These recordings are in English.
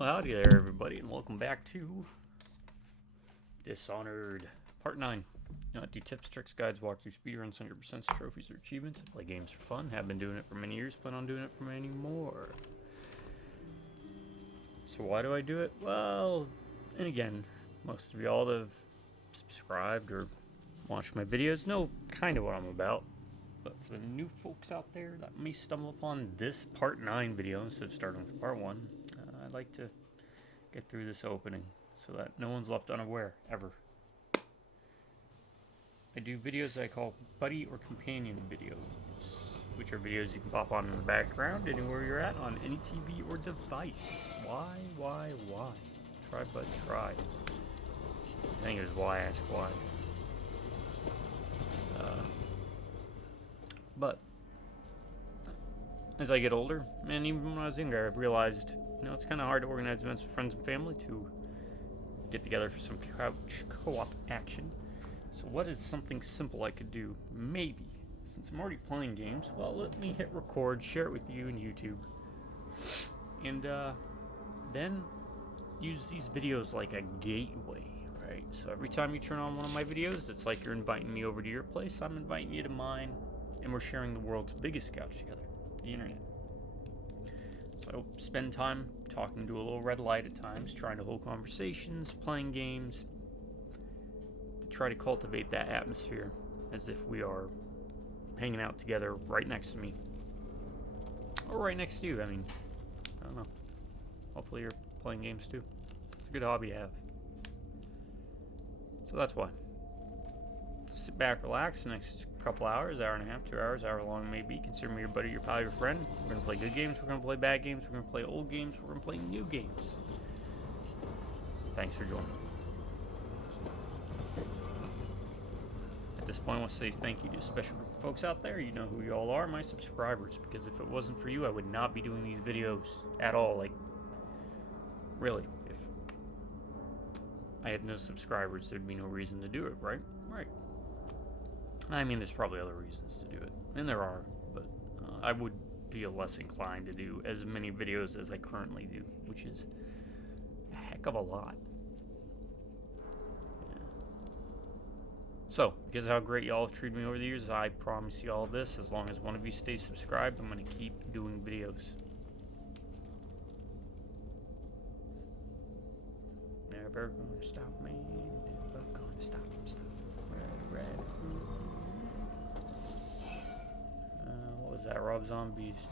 Well, howdy there, everybody, and welcome back to Dishonored Part 9. I do tips, tricks, guides, walkthroughs, speedruns, 100% trophies, or achievements. I play games for fun. Have been doing it for many years, plan on doing it for many more. So why do I do it? Well, and again, most of y'all that have subscribed or watched my videos know kind of what I'm about. But for the new folks out there that may stumble upon this Part 9 video instead of starting with Part 1, I'd like to get through this opening so that no one's left unaware, ever. I do videos that I call buddy or companion videos, which are videos you can pop on in the background anywhere you're at on any TV or device. Why? Try but try. I think it was why ask why. But as I get older, and even when I was younger, I've realized, it's kind of hard to organize events with friends and family to get together for some couch co-op action. So what is something simple I could do? Maybe, since I'm already playing games, well, let me hit record, share it with you and YouTube, and then use these videos like a gateway, right? So every time you turn on one of my videos, it's like you're inviting me over to your place, I'm inviting you to mine, and we're sharing the world's biggest couch together, the internet. So I spend time talking to a little red light at times, trying to hold conversations, playing games, to try to cultivate that atmosphere as if we are hanging out together right next to me. Or right next to you, I don't know. Hopefully you're playing games too. It's a good hobby to have. So that's why. Sit back, relax, the next couple hours, hour and a half, 2 hours, however long it may be. Consider me your buddy, your pal, your friend. We're going to play good games, we're going to play bad games, we're going to play old games, we're going to play new games. Thanks for joining. At this point, I want to say thank you to a special group of folks out there. You know who you all are, my subscribers. Because if it wasn't for you, I would not be doing these videos at all. Like, really. If I had no subscribers, there'd be no reason to do it, right? Right. I mean, there's probably other reasons to do it, and there are, but I would feel less inclined to do as many videos as I currently do, which is a heck of a lot. Yeah. So, because of how great y'all have treated me over the years, I promise you all this, as long as one of you stays subscribed, I'm going to keep doing videos. Never gonna stop me, never gonna stop. What was that? Rob Zombie's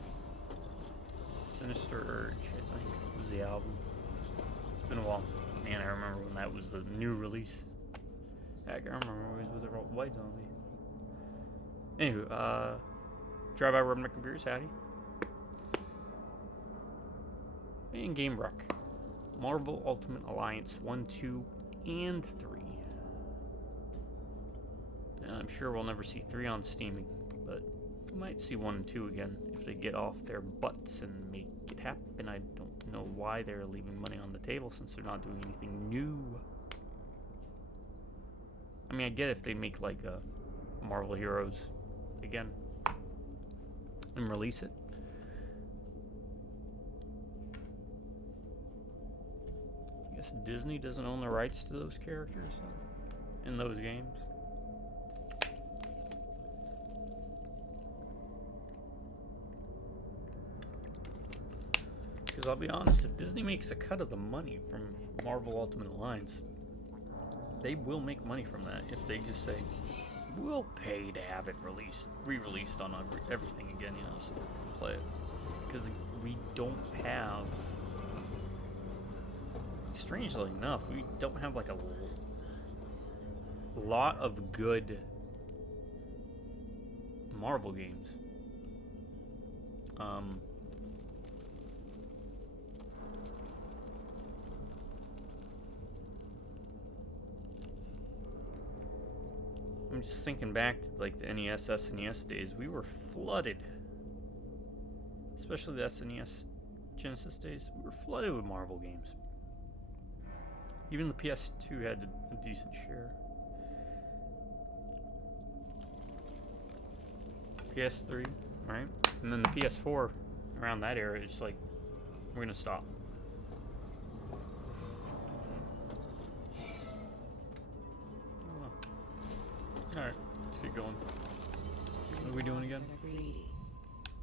Sinister Urge, I think, was the album. It's been a while. Man, I remember when that was the new release. Heck, I remember when it was with a White Zombie. Anywho, drive-by Redneck Computers, howdy. And Game Rock. Marvel Ultimate Alliance 1, 2, and 3. And I'm sure we'll never see 3 on Steaming, but we might see 1 and 2 again if they get off their butts and make it happen. I don't know why they're leaving money on the table since they're not doing anything new. I mean, I get if they make like a Marvel Heroes again and release it. I guess Disney doesn't own the rights to those characters in those games. Because I'll be honest, if Disney makes a cut of the money from Marvel Ultimate Alliance, they will make money from that if they just say, we'll pay to have it re-released on everything again, so we can play it. Because we don't have, strangely enough, we don't have like a lot of good Marvel games. I'm just thinking back to like the NES, SNES days. We were flooded, especially the SNES Genesis days. We were flooded with Marvel games. Even the PS2 had a decent share. PS3, right? And then the PS4 around that era, it's like, we're gonna stop. Alright, let's get going. What are we doing again? Are greedy.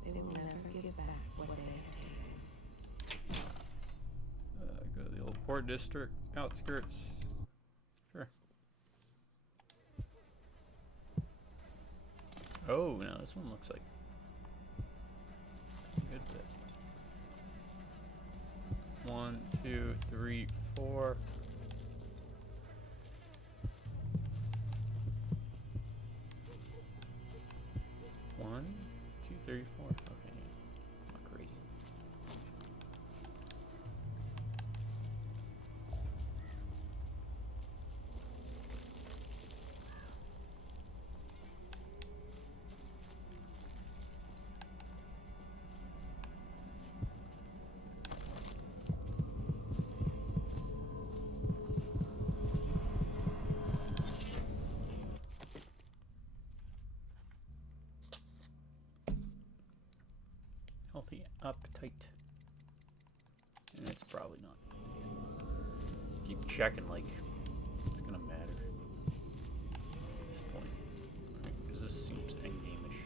They will never give back what they have taken. Go to the old port district, outskirts. Sure. Oh, now this one looks like a good bit. 1, 2, 3, 4. One, 2, 3, 4. Okay, not crazy. Healthy appetite. And it's probably not. Keep checking like it's gonna matter at this point. Because this seems endgame-ish.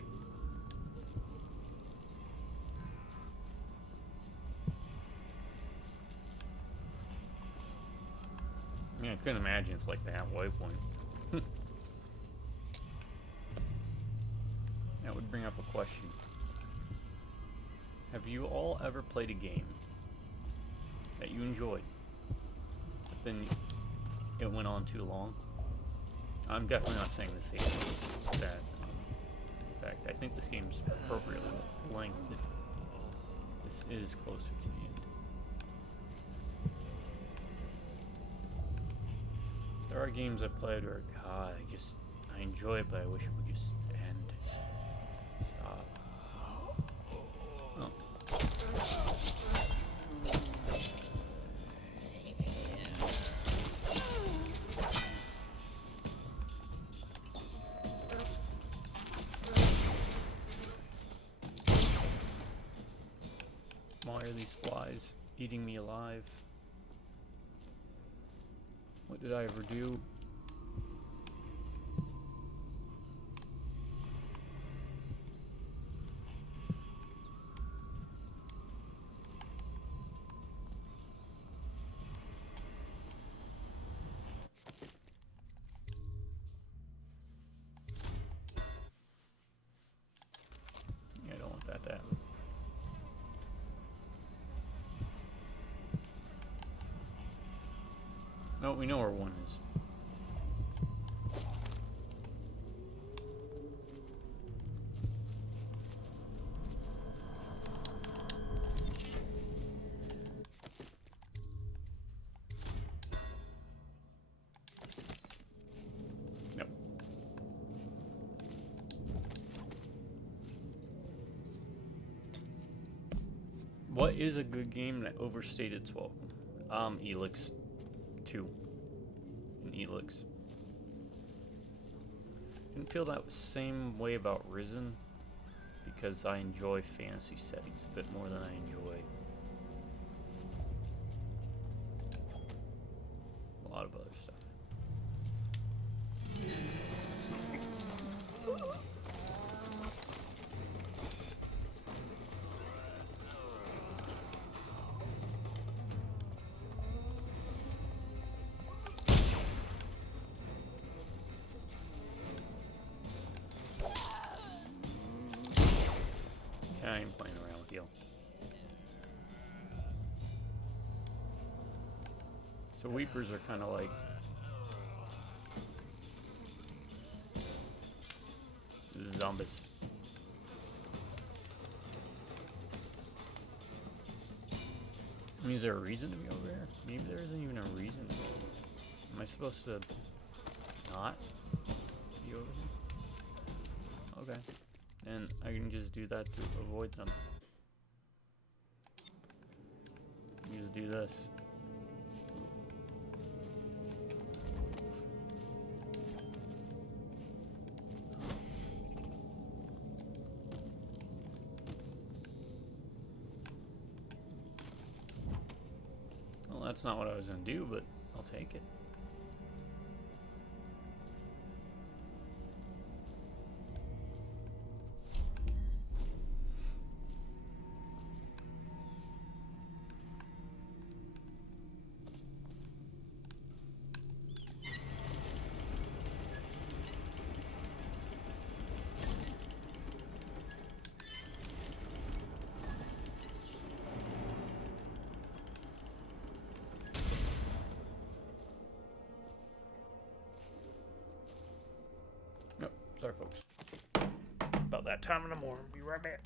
I mean, I couldn't imagine it's like the halfway point. That would bring up a question. Have you all ever played a game that you enjoyed, but then it went on too long? I'm definitely not saying this game is bad. In fact, I think this game's appropriately length if this is closer to the end. There are games I played where, God, I enjoy it, but I wish it would just end. Stop. Oh. Why are these flies eating me alive? What did I ever do? Yeah, I don't want that to happen. No, we know where one is. Nope. What is a good game that overstayed its welcome? Elix 2. An Elix. Didn't feel that same way about Risen because I enjoy fantasy settings a bit more than I enjoy a lot of other stuff. I ain't playing around with you. So Weepers are kind of like zombies. I mean, is there a reason to be over there? Maybe there isn't even a reason. Am I supposed to not be over here? Okay. And I can just do that to avoid them. You just do this. Well, that's not what I was gonna do, but I'll take it. Sorry, folks. About that time in the morning. Be right back.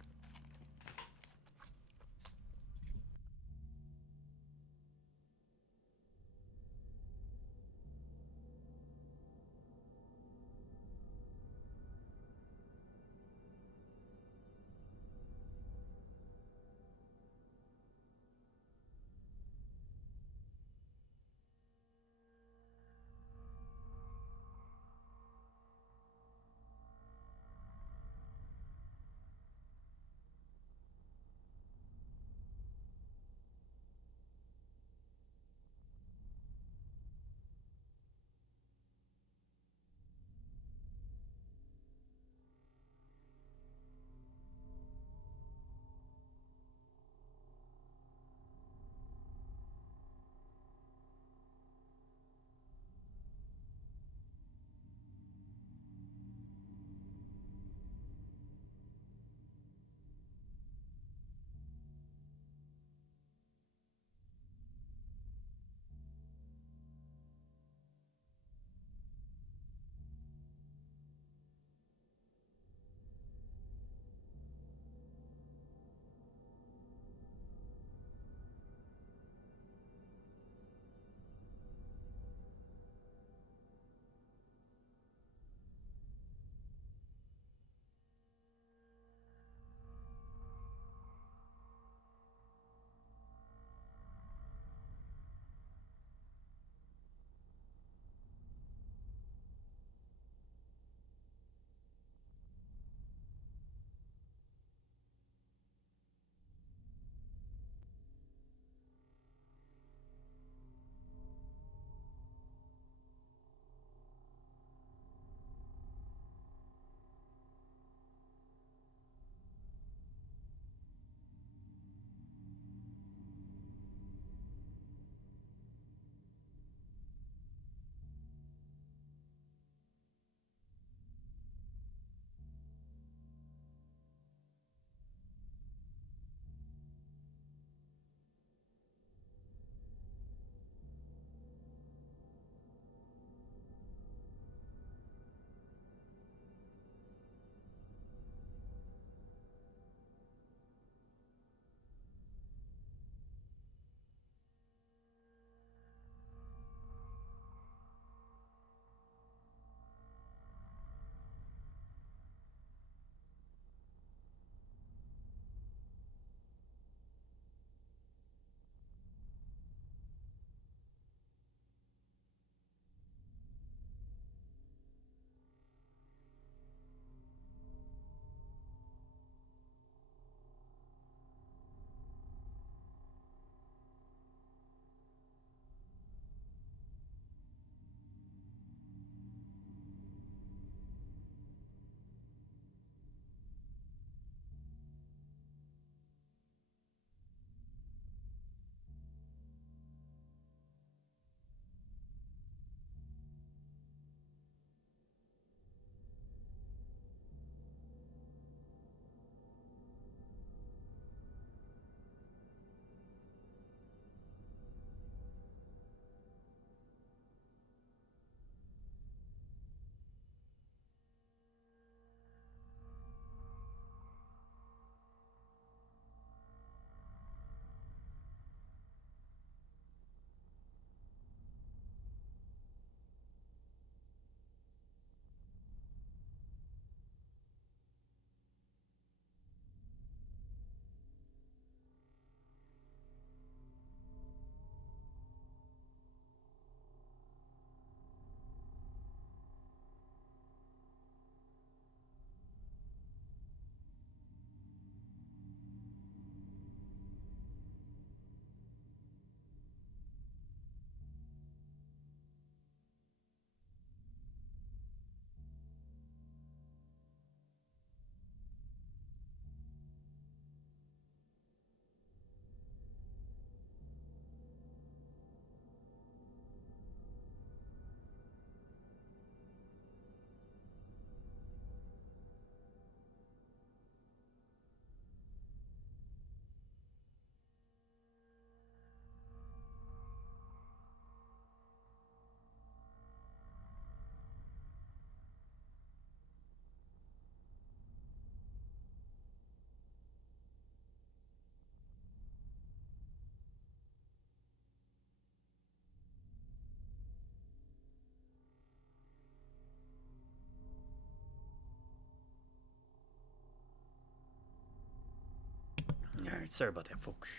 Alright, sorry about that, folks.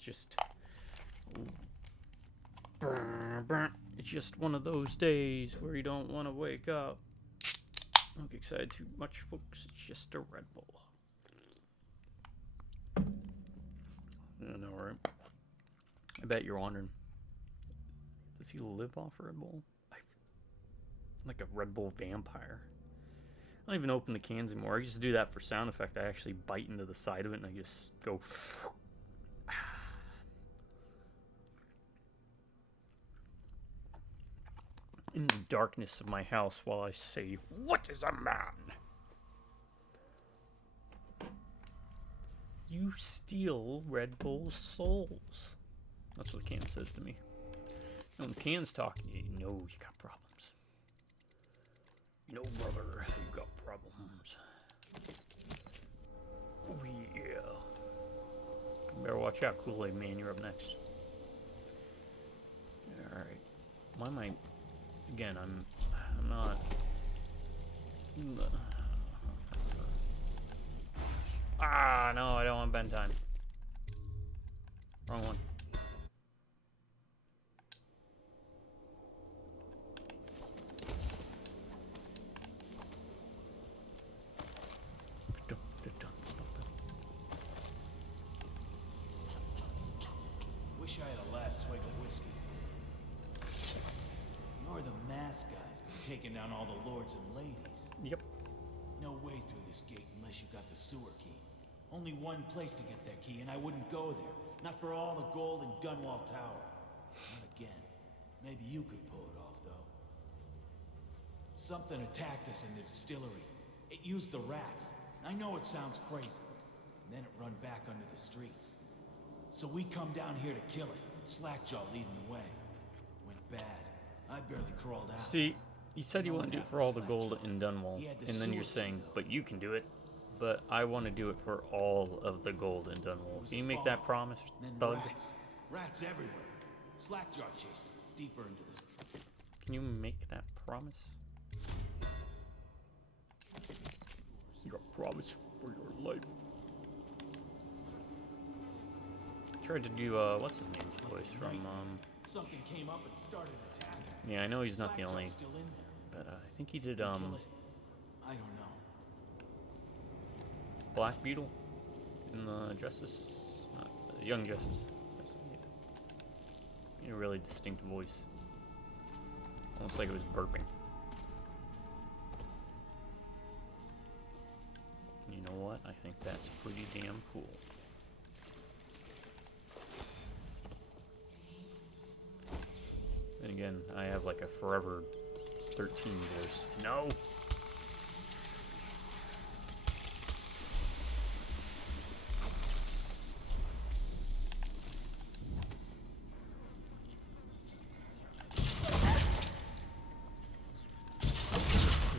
Just... It's just one of those days where you don't want to wake up. Don't get excited too much, folks. It's just a Red Bull. I know, right? I bet you're wondering, does he live off Red Bull? Like a Red Bull vampire. I don't even open the cans anymore. I just do that for sound effect. I actually bite into the side of it and I just go... in the darkness of my house while I say, "What is a man?" You steal Red Bull's souls. That's what the can says to me. And when the can's talking to you, you know you got problems. You know, brother, you got problems. Oh yeah. Better watch out, Kool-Aid Man. You're up next. Alright. Why am I... Again, I'm not... Ah, no, I don't want bend time. Wrong one. Wish I had a last swig of whiskey. You're the masked guys been taking down all the lords and ladies. Yep. No way through this gate unless you got the sewer key. Only one place to get that key, and I wouldn't go there. Not for all the gold in Dunwall Tower. Not again. Maybe you could pull it off, though. Something attacked us in the distillery. It used the rats. I know it sounds crazy. And then it run back under the streets. So we come down here to kill it. Slackjaw leading the way. Went bad. I barely crawled out. See, you said you wouldn't do it for all the gold in Dunwall, and then you're saying, but you can do it. But I want to do it for all of the gold in Dunwall. Can you make that promise, bug? Rats everywhere. Slackjaw chased deeper into this. Can you make that promise? Your promise for your life. I tried to do what's his name's voice from Something came up and started attacking. yeah, I know he's not the only, Still in there. but I think he did I don't know. Black Beetle in the Justice, not the Young Justice. That's what he did. He had a really distinct voice, almost like it was burping. You know what? I think that's pretty damn cool. Then again, I have like a forever 13 voice. No!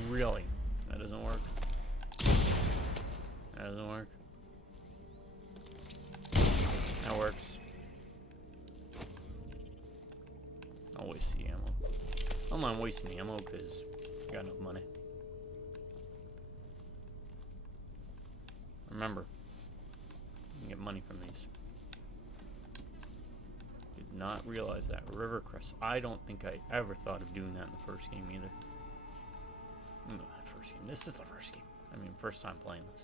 Really? That doesn't work? That doesn't work? That works. I'll waste the ammo. I don't mind wasting ammo because I got enough money. Remember, you can get money from these. Did not realize that. River Crest. I don't think I ever thought of doing that in the first game either. No, not first game. This is the first game. I mean, first time playing this.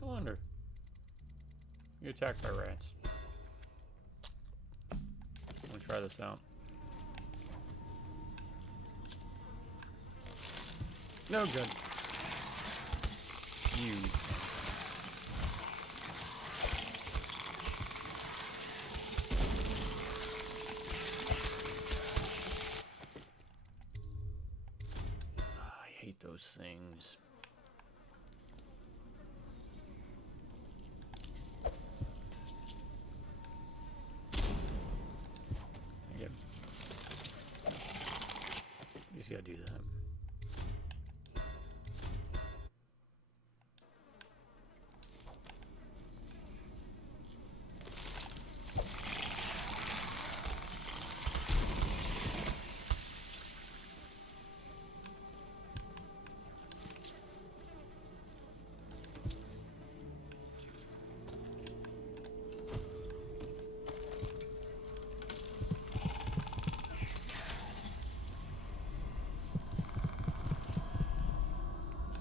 No wonder. You're attacked by rats. Let me try this out. No good. You. I hate those things. guess you gotta do that.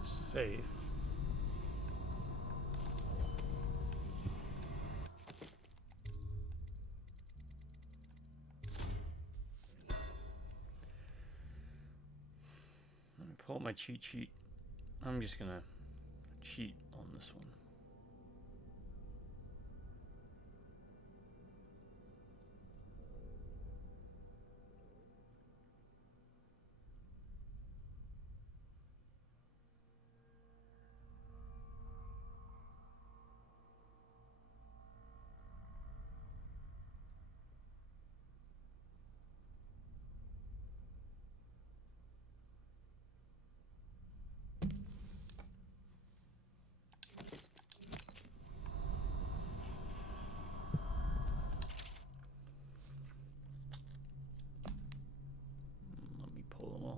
Safe. Let me pull up my cheat sheet. I'm just gonna cheat on this one.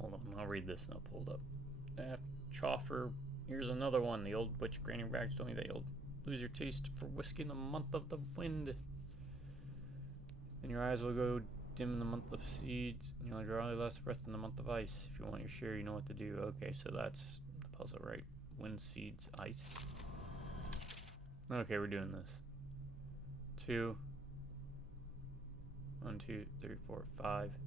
Hold on, I'll read this and I'll pull it up. Choffer, here's another one. The old witch Granny Rags told me that you'll lose your taste for whiskey in the month of the wind. And your eyes will go dim in the month of seeds. And you'll draw your last breath in the month of ice. If you want your share, you know what to do. Okay, so that's the puzzle, right? Wind, seeds, ice. Okay, we're doing this. 2. 1, 2, 3, 4, 5.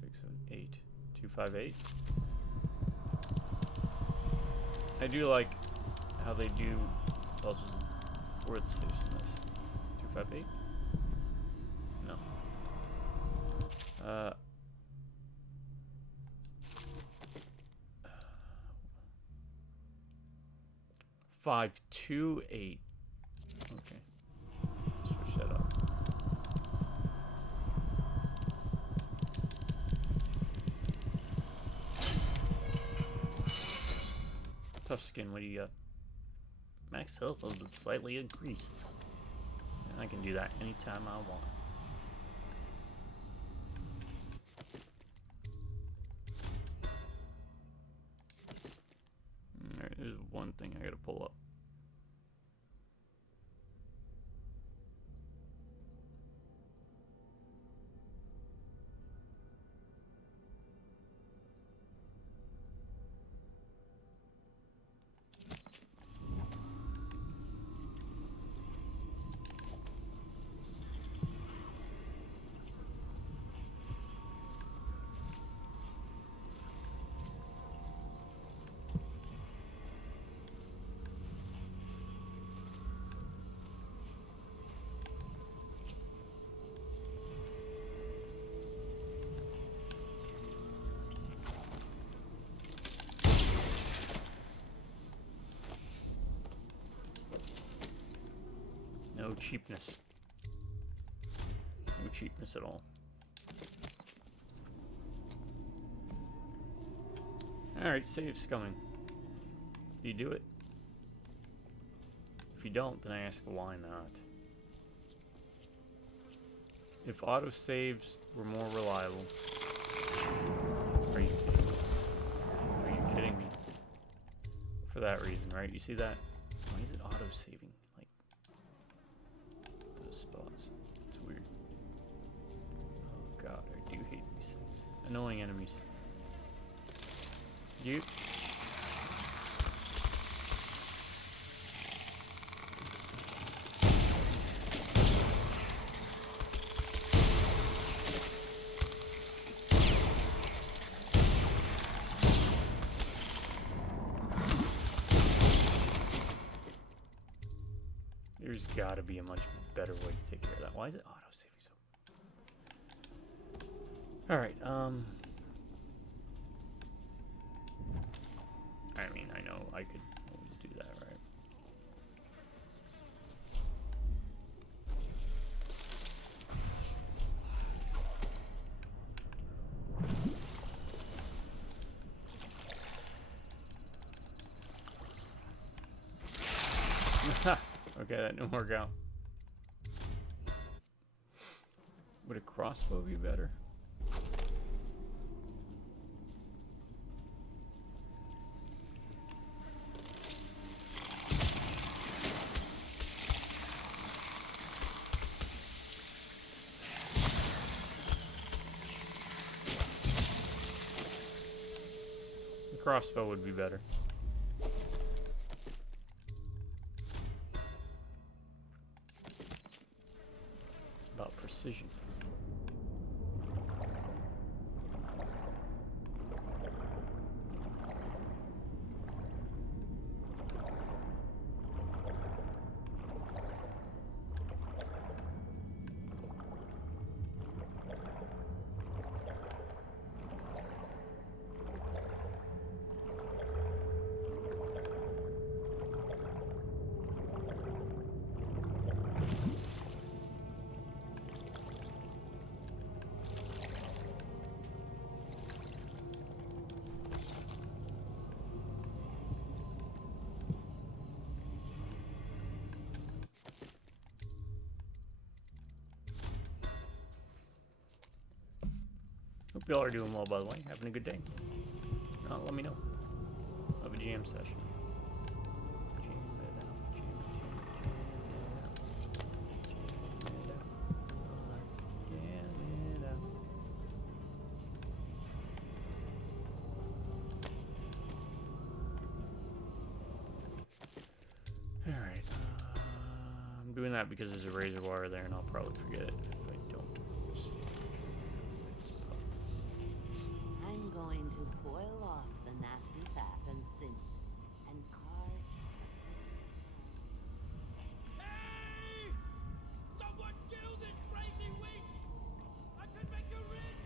6, 7, 8. 2, 5, 8. I do like how they do puzzles for the saves in this. 2, 5, 8. No. 5, 2, 8. Okay. Switch that up. Tough skin, what do you got? Max health a little bit slightly increased. And I can do that anytime I want. Alright, there's one thing I gotta pull up. No cheapness. No cheapness at all. Alright, save's coming. Do you do it? If you don't, then I ask why not. If autosaves were more reliable. Are you kidding me? Are you kidding me? For that reason, right? You see that? Why is it auto-saving? Like, those spots. It's weird. Oh god, I do hate these things. Annoying enemies. You. There's gotta be a much better way to take care of that. Why is it auto-saving so? Alright, I mean, I know I could always do that, right? Ha! Okay, that didn't work out. Would a crossbow be better? The crossbow would be better. It's about precision. Hope y'all are doing well, by the way. Having a good day. Let me know. Of a jam session. Jam it out, jam it, jam it, jam it out. Jam it out. Alright. I'm doing that because there's a razor wire there and I'll probably forget it if I don't. I'm going to boil off the nasty fat and sin and carve a Hey! Someone kill this crazy witch! I can make her rich!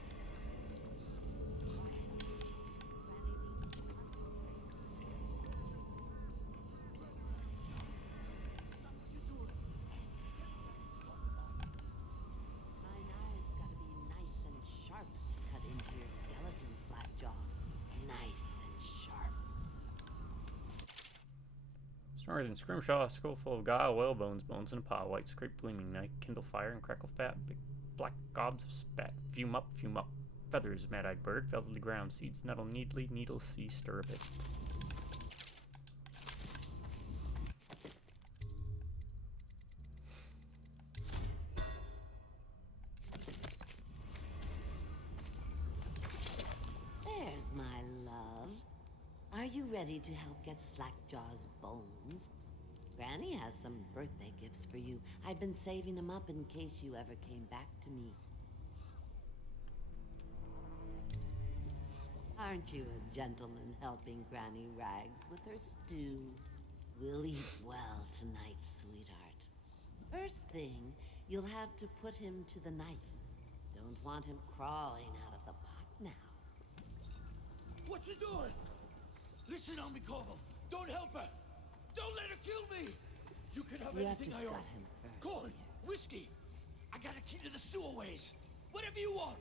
My knive's gotta be nice and sharp to cut into your skeleton, Slackjaw. Nice and sharp. Snoring in Scrimshaw, a skull full of guile, whale bones, bones in a pot, white scrape gleaming, night kindle fire and crackle fat, big black gobs of spat, fume up, feathers, mad-eyed bird, fell to the ground, seeds nettle needly, needle see, stir a bit. There's my love. Are you ready to help get Slackjaw's bones? Granny has some birthday gifts for you. I've been saving them up in case you ever came back to me. Aren't you a gentleman helping Granny Rags with her stew? We'll eat well tonight, sweetheart. First thing, you'll have to put him to the knife. Don't want him crawling out of the pot now. What you doing? Listen on me, Corvo. Don't help her. Don't let her kill me. You can have You have to anything I gut own. him first. Corn, whiskey. I got a key to the sewerways. Whatever you want.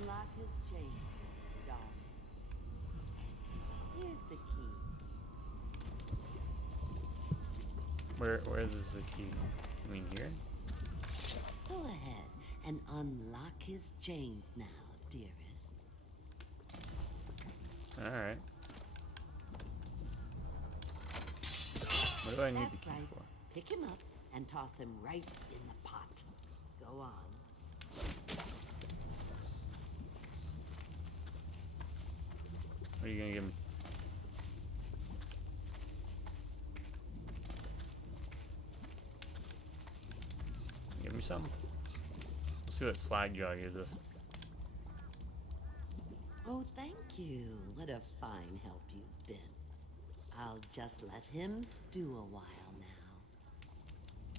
Unlock his chains, darling. Here's the key. Where is the key? You mean here? Go ahead and unlock his chains now, dearest. Alright. What do I need That's the key right. for? Pick him up and toss him right in the pot. Go on. What are you gonna give me? Give me some. Let's see what Slagjaw gives us. Oh, thank you. What a fine help you've been. I'll just let him stew a while now.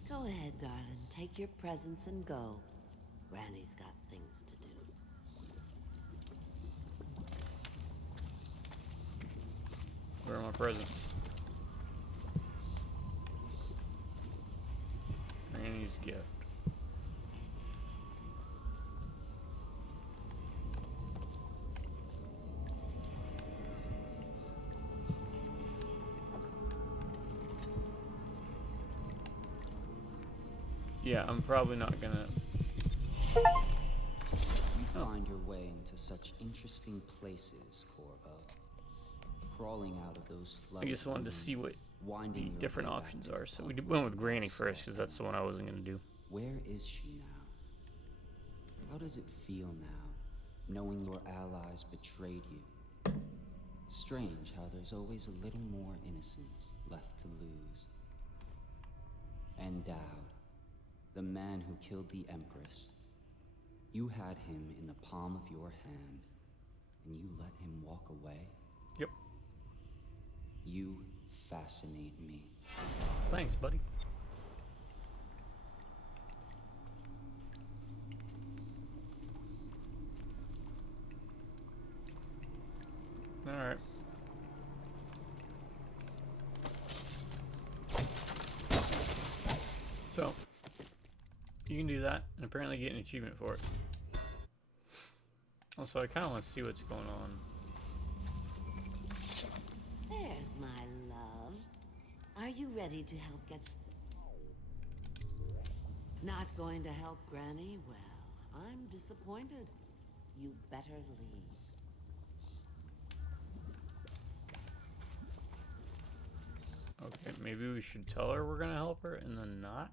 Go ahead, darling. Take your presents and go. Granny's got things to do. Where are my presents? Granny's gift. Yeah, I'm probably not gonna. You find your way into such interesting places, Corvo. Crawling out of those I flooded just wanted to see what winding the your different way back options to are. the So we pub went with where Granny I first saw because that's the one I wasn't gonna do. Where is she now? How does it feel now, knowing your allies betrayed you? Strange how there's always a little more innocence left to lose. And Dowd, the man who killed the Empress. You had him in the palm of your hand, and you let him walk away? Yep. You fascinate me. Thanks, buddy. Alright. So, you can do that, and apparently get an achievement for it. Also, I kind of want to see what's going on. There's my love. Are you ready to help get... Not going to help Granny? Well, I'm disappointed. You better leave. Okay, maybe we should tell her we're gonna help her and then not?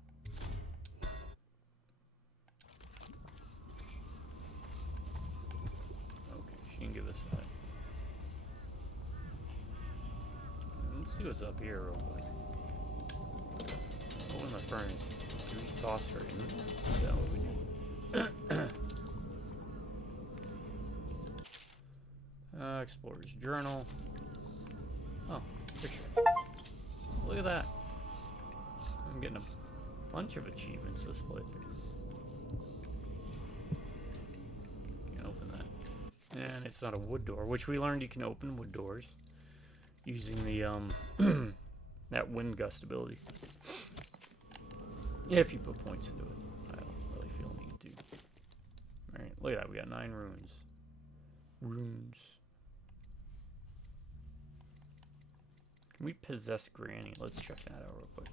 Okay, she can give us that. Let's see what's up here real quick. Open the furnace. Do we toss her in there? Is that what we do? Explorer's Journal. Oh, picture. Look at that. I'm getting a bunch of achievements this playthrough. You can open that. And it's not a wood door, which we learned you can open wood doors using the that wind gust ability. If you put points into it. I don't really feel need to. Alright, look at that, we got 9 runes. Runes. Can we possess Granny? Let's check that out real quick.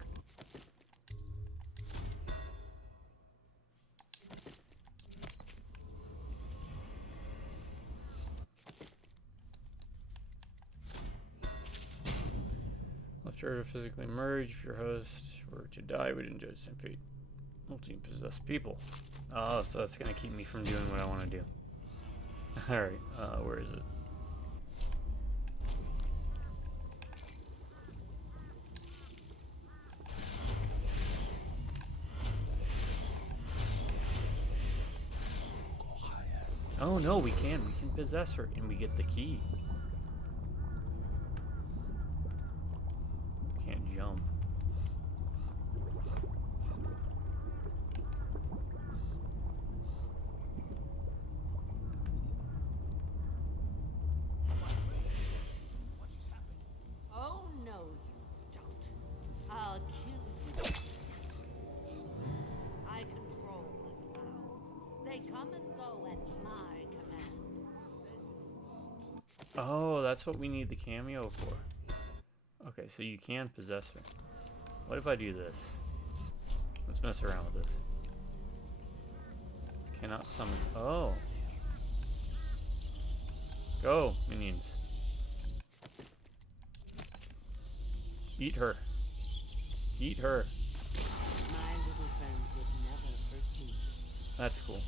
Left her to physically merge. If your host were to die, we'd enjoy the same fate. Multi-possessed people. Oh, so that's gonna keep me from doing what I want to do. Alright, where is it? Oh no, we can possess her and we get the key. Can't jump. Oh, no, you don't. I'll kill you. I control the clouds. They come and go at my command. Oh, that's what we need the cameo for. Okay, so you can possess her. What if I do this? Let's mess around with this. Cannot summon. Oh. Go, minions. Eat her. Eat her. My little friends would never hurt me. That's cool.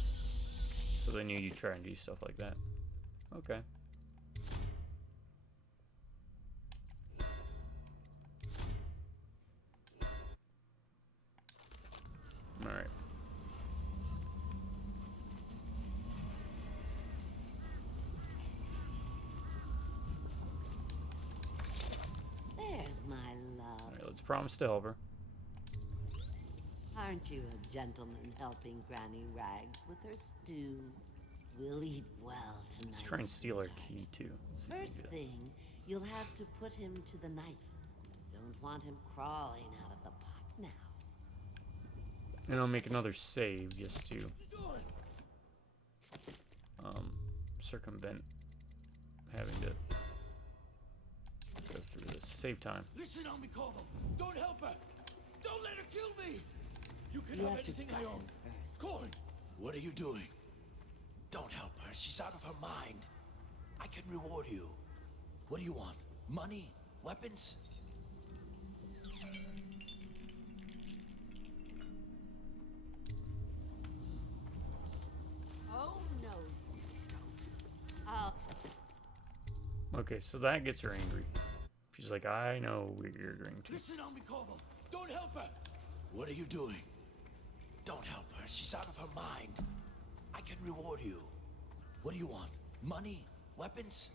So they knew you'd try and do stuff like that. Okay. Alright. There's my love. Alright, let's promise to help her. Aren't you a gentleman helping Granny Rags with her stew? We'll eat well tonight. Let's try and steal her sweetheart. key too. Let's see if we can First do that. thing, you'll have to put him to the knife. Don't want him crawling out of the pot now. And I'll make another save just to circumvent having to go through this. Save time. Listen on me, Corvo. Don't help her. Don't let her kill me. You can You have have to anything cut I him own. first. Corn! What are you doing? Don't help her. She's out of her mind. I can reward you. What do you want? Money? Weapons? Oh no, you don't. Oh. Okay, so that gets her angry. She's like, I know what you're agreeing to. Listen on me, Corvo. Don't help her. What are you doing? Don't help her. She's out of her mind. I can reward you. What do you want? Money? Weapons?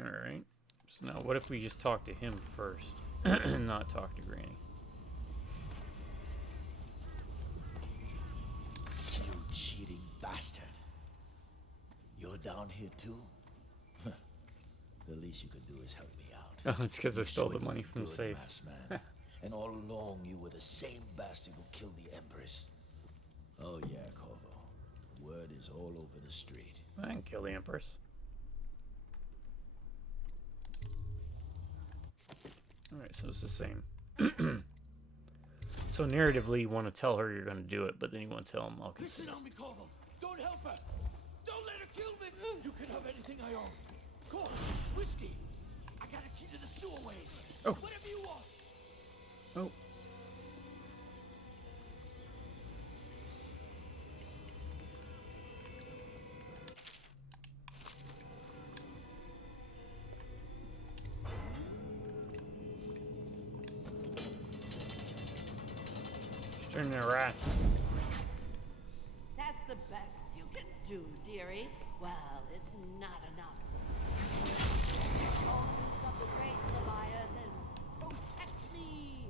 Alright. So now what if we just talk to him first and not talk to Granny? You cheating bastard. You're down here too? The least you could do is help me out. Oh, it's because I stole the Swing money from the good, safe. masked man. And all along you were the same bastard who killed the Empress. Oh yeah, Corvo. Word is all over the street. I didn't kill the Empress. Alright, so it's the same. So narratively, you want to tell her you're going to do it, but then you want to tell him, I'll consider. Listen on me, Corvo. Don't help her. Don't let her kill me. You can have anything I own. Corn, whiskey. I got a key to the sewerways. Oh. Whatever you want. Oh. She's turning into rats. That's the best you can do, dearie. Well, it's not enough. Bones of the great Leviathan, protect me!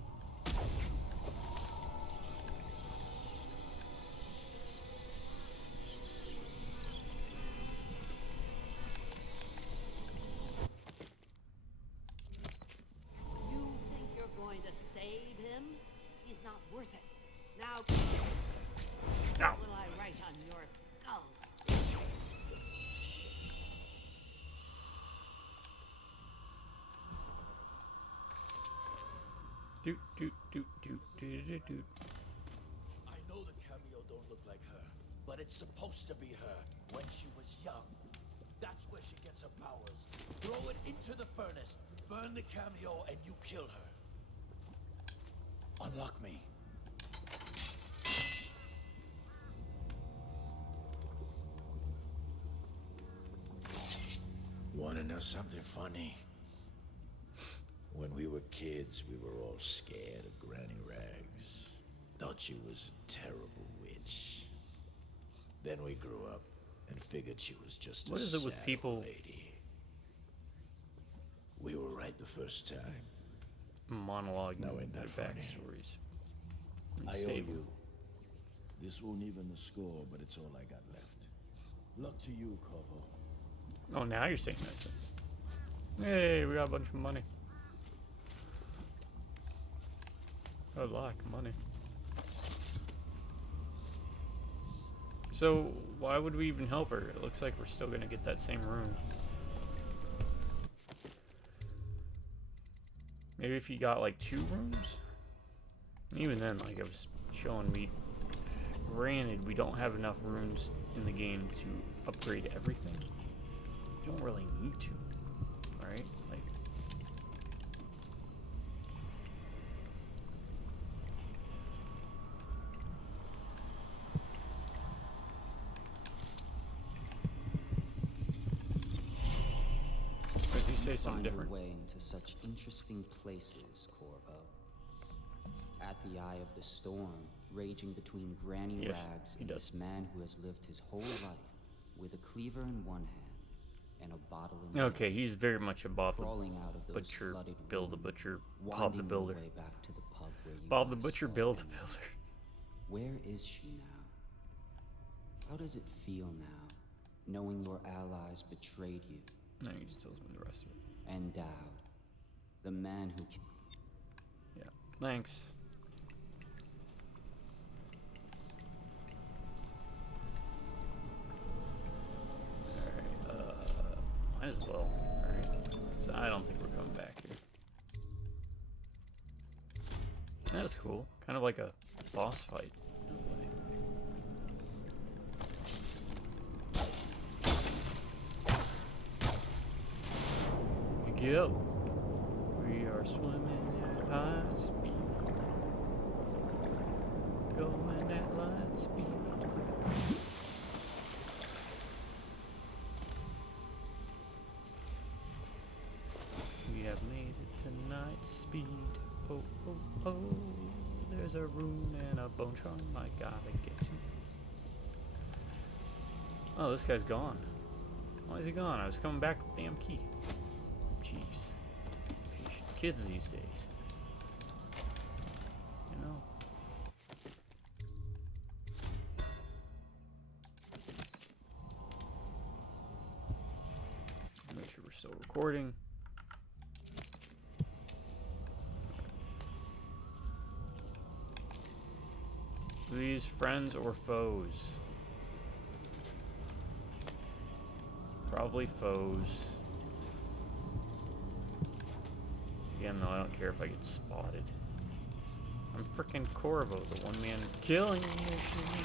You think you're going to save him? He's not worth it. Now, Ow. what will I write on your skull? Doot, doot, doot, doot, doot, doot, doot. I know the cameo don't look like her, but it's supposed to be her when she was young. That's where she gets her powers. Throw it into the furnace, burn the cameo, and you kill her. Unlock me. Wanna know something funny? When we were kids, we were all scared of Granny Rags. Thought she was a terrible witch. Then we grew up and figured she was just What a is it with sad people- lady. We were right the first time. Monologue No, and ain't their that funny? backstories. I owe Save you. them. This won't even the score, but it's all I got left. Luck to you, Corvo. Oh, now you're saying that. So. Hey, we got a bunch of money. Good luck, money. So, why would we even help her? It looks like we're still gonna get that same room. Maybe if you got like 2 rooms? Even then, like I was showing me, granted, we don't have enough rooms in the game to upgrade everything. You don't really need to, right? Like, or does he say something Find different? your way into such interesting places, Corvo. At the eye of the storm, raging between Granny Yes, Rags he and does. this man who has lived his whole life with a cleaver in one hand and a bottle in the Okay, other, he's very much a Bob the crawling out of those Butcher, flooded Bill the ruins, Butcher, Bob the winding your Builder. way back to the pub where you Bob the last Butcher, saw Bill the him. Builder. Where is she now? How does it feel now, knowing your allies betrayed you? No, he just tells me the rest of it. And Dowd, the man who Yeah, thanks. Alright, Might as well. Alright. So I don't think we're coming back here. That's cool. Kind of like a boss fight. in a way. Yep. We are swimming at high speed. Going at light speed. We have made it to night speed. Oh, oh, oh. There's a rune and a bone charm I gotta get to. Oh, this guy's gone. Why is he gone? I was coming back with the damn key. Jeez. Patient kids these days. You know? Make sure we're still recording. These friends or foes? Probably foes. Again, though, I don't care if I get spotted. I'm frickin' Corvo, the one-man killing machine.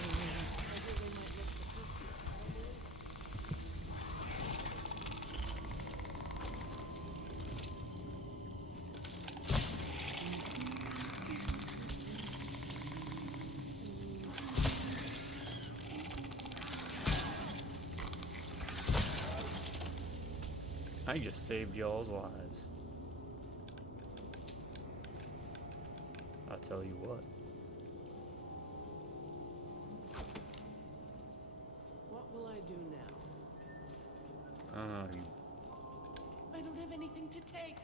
I just saved y'all's lives. I'll tell you what. What will I do now? I don't know. I don't have anything to take.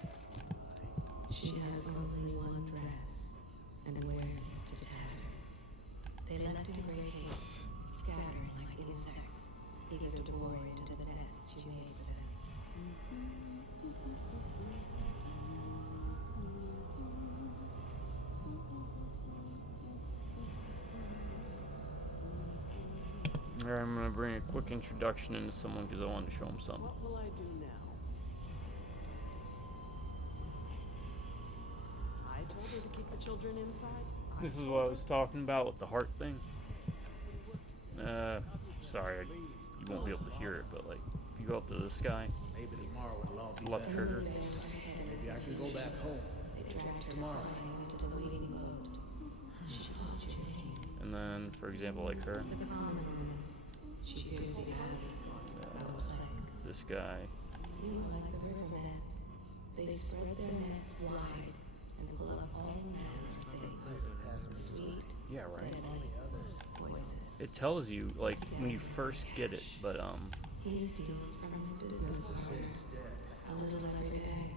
She has only one dress and wears it to tatters. They left in great haste, scattering like insects, eager to bore into the nests you made for them. Alright, I'm gonna bring a quick introduction into someone because I wanted to show him something. What will I do now? I told her to keep the children inside. This is what I was talking about with the heart thing. Sorry, you won't be able to hear it, but like, if you go up to this guy, Maybe tomorrow it'll all be left better. trigger, Maybe I can go back home. They dragged her Tomorrow. flying into the waiting boat. She called your name. and then, for example, like her, The common woman. She fears the asses. Like this guy, you, like the riverbed. They spread their nets wide and pull up all manner of things. Sweet, yeah, right. deadly, poisonous. It tells you like when you first get it, but He steals from his business partners a little every day.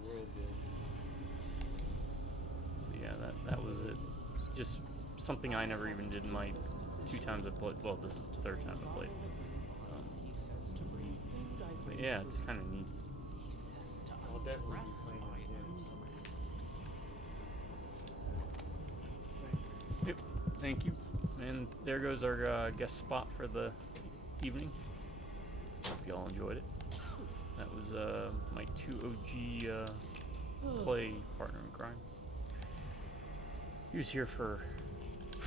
so yeah, that was it. Just something I never even did in my 2 times I played. Well, this is the 3rd time I played. He says to bring food. I But bring yeah, food. it's kind of neat. He says to undress. I undress. Yep, thank you. And there goes our guest spot for the evening. Hope y'all enjoyed it. That was my 2 OG play partner in crime. He was here for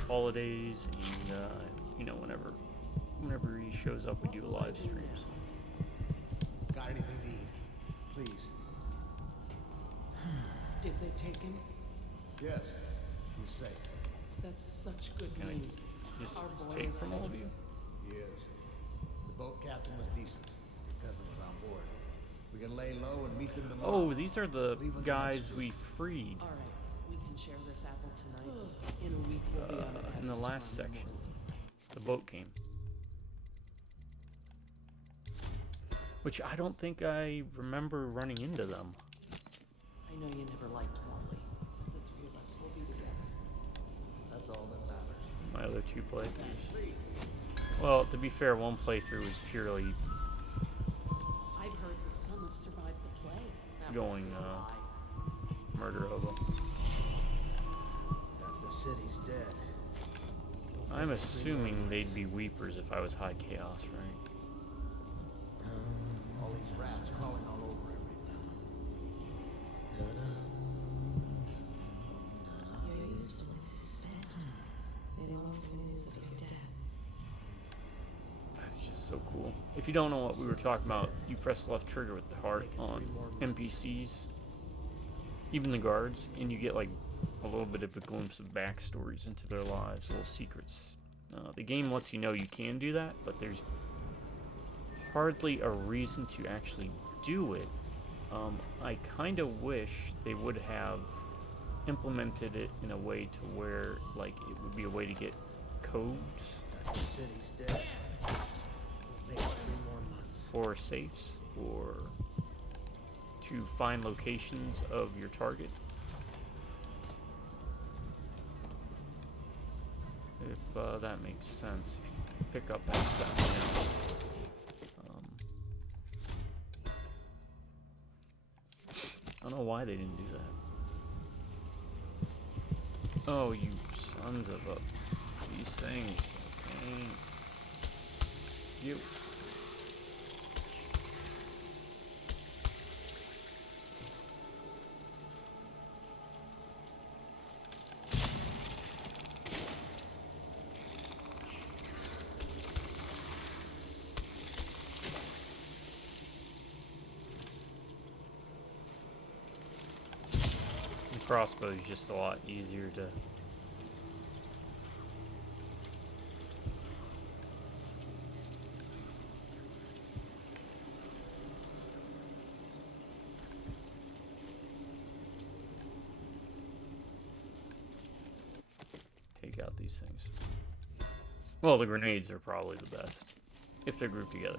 holidays, and you know, whenever he shows up, we do a live stream. So. Got anything to eat? Please. Did they take him? Yes. He's safe. That's such good Can I news. just Our boy take is from all of safe. you? He is. The boat captain was decent. Your cousin was on board. We can lay low and meet them tomorrow. Oh, these are the Leave on the guys next we freed All right, we can share this apple tonight. In a week, we'll be on in the Abby's last farm. section. The boat game. Which I don't think I remember running into them. I know you never liked Molly. The 3 of us will be together. That's all that matters. My other 2 playthroughs. Well, to be fair, 1 playthrough was purely I've heard that some have survived the plague. That going must be a lie. murder hobo. If the city's dead. I'm assuming they'd be weepers if I was high chaos, right? all these rats crawling all over everything. Your usefulness is spent. They long for news of your death. That's just so cool. If you don't know what we were talking about, you press left trigger with the heart on NPCs, even the guards, and you get like a little bit of a glimpse of backstories into their lives, little secrets. The game lets you know you can do that, but there's hardly a reason to actually do it. I kind of wish they would have implemented it in a way to where, like, it would be a way to get codes The city's dead. We'll make 3 more months. for safes or to find locations of your target. If that makes sense, if you pick up that sound. I don't know why they didn't do that. Oh, you sons of a... These things. Dang. You. Crossbow is just a lot easier to take out these things. Well, the grenades are probably the best if they're grouped together.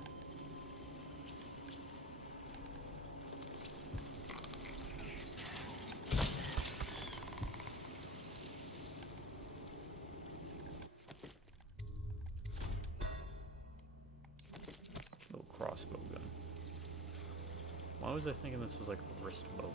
Crossbow gun. Why was I thinking this was like a wrist bow?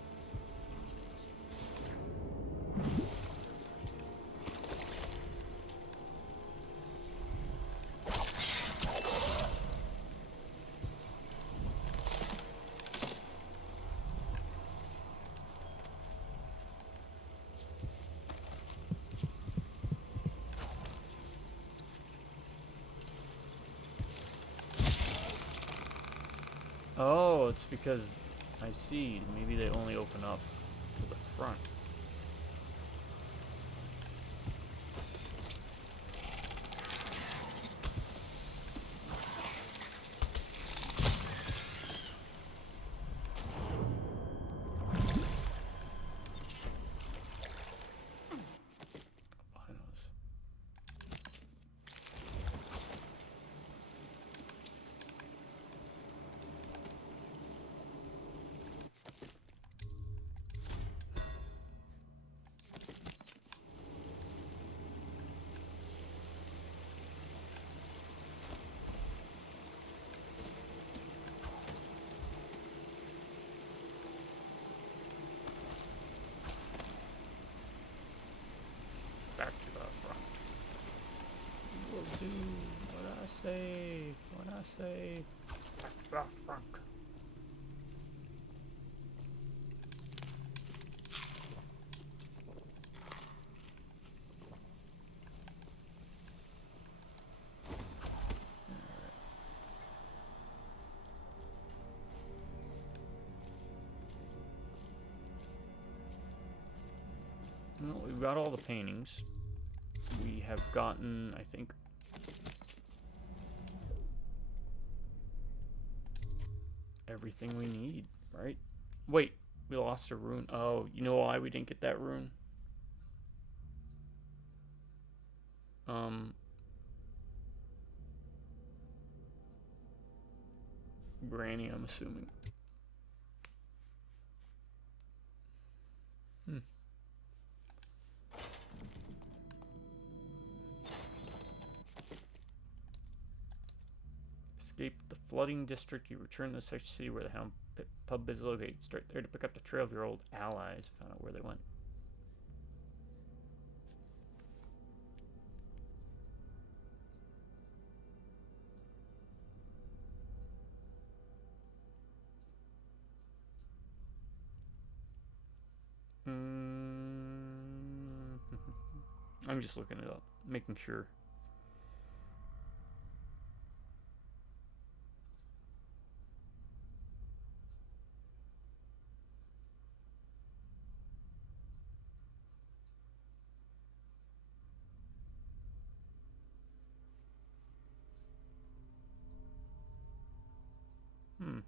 Oh, it's because I see. Maybe they only open up to the front. Back to the front. We will do what I say. What I say. Back to the front. Well, we've got all the paintings. We have gotten, I think, everything we need, right? Wait, we lost a rune. Oh, you know why we didn't get that rune? Granny, I'm assuming. Escape the flooding district. You return to such city where the Hound pub is located. Start there to pick up the trail of your old allies. Found out where they went. I'm just looking it up, making sure. Hmm.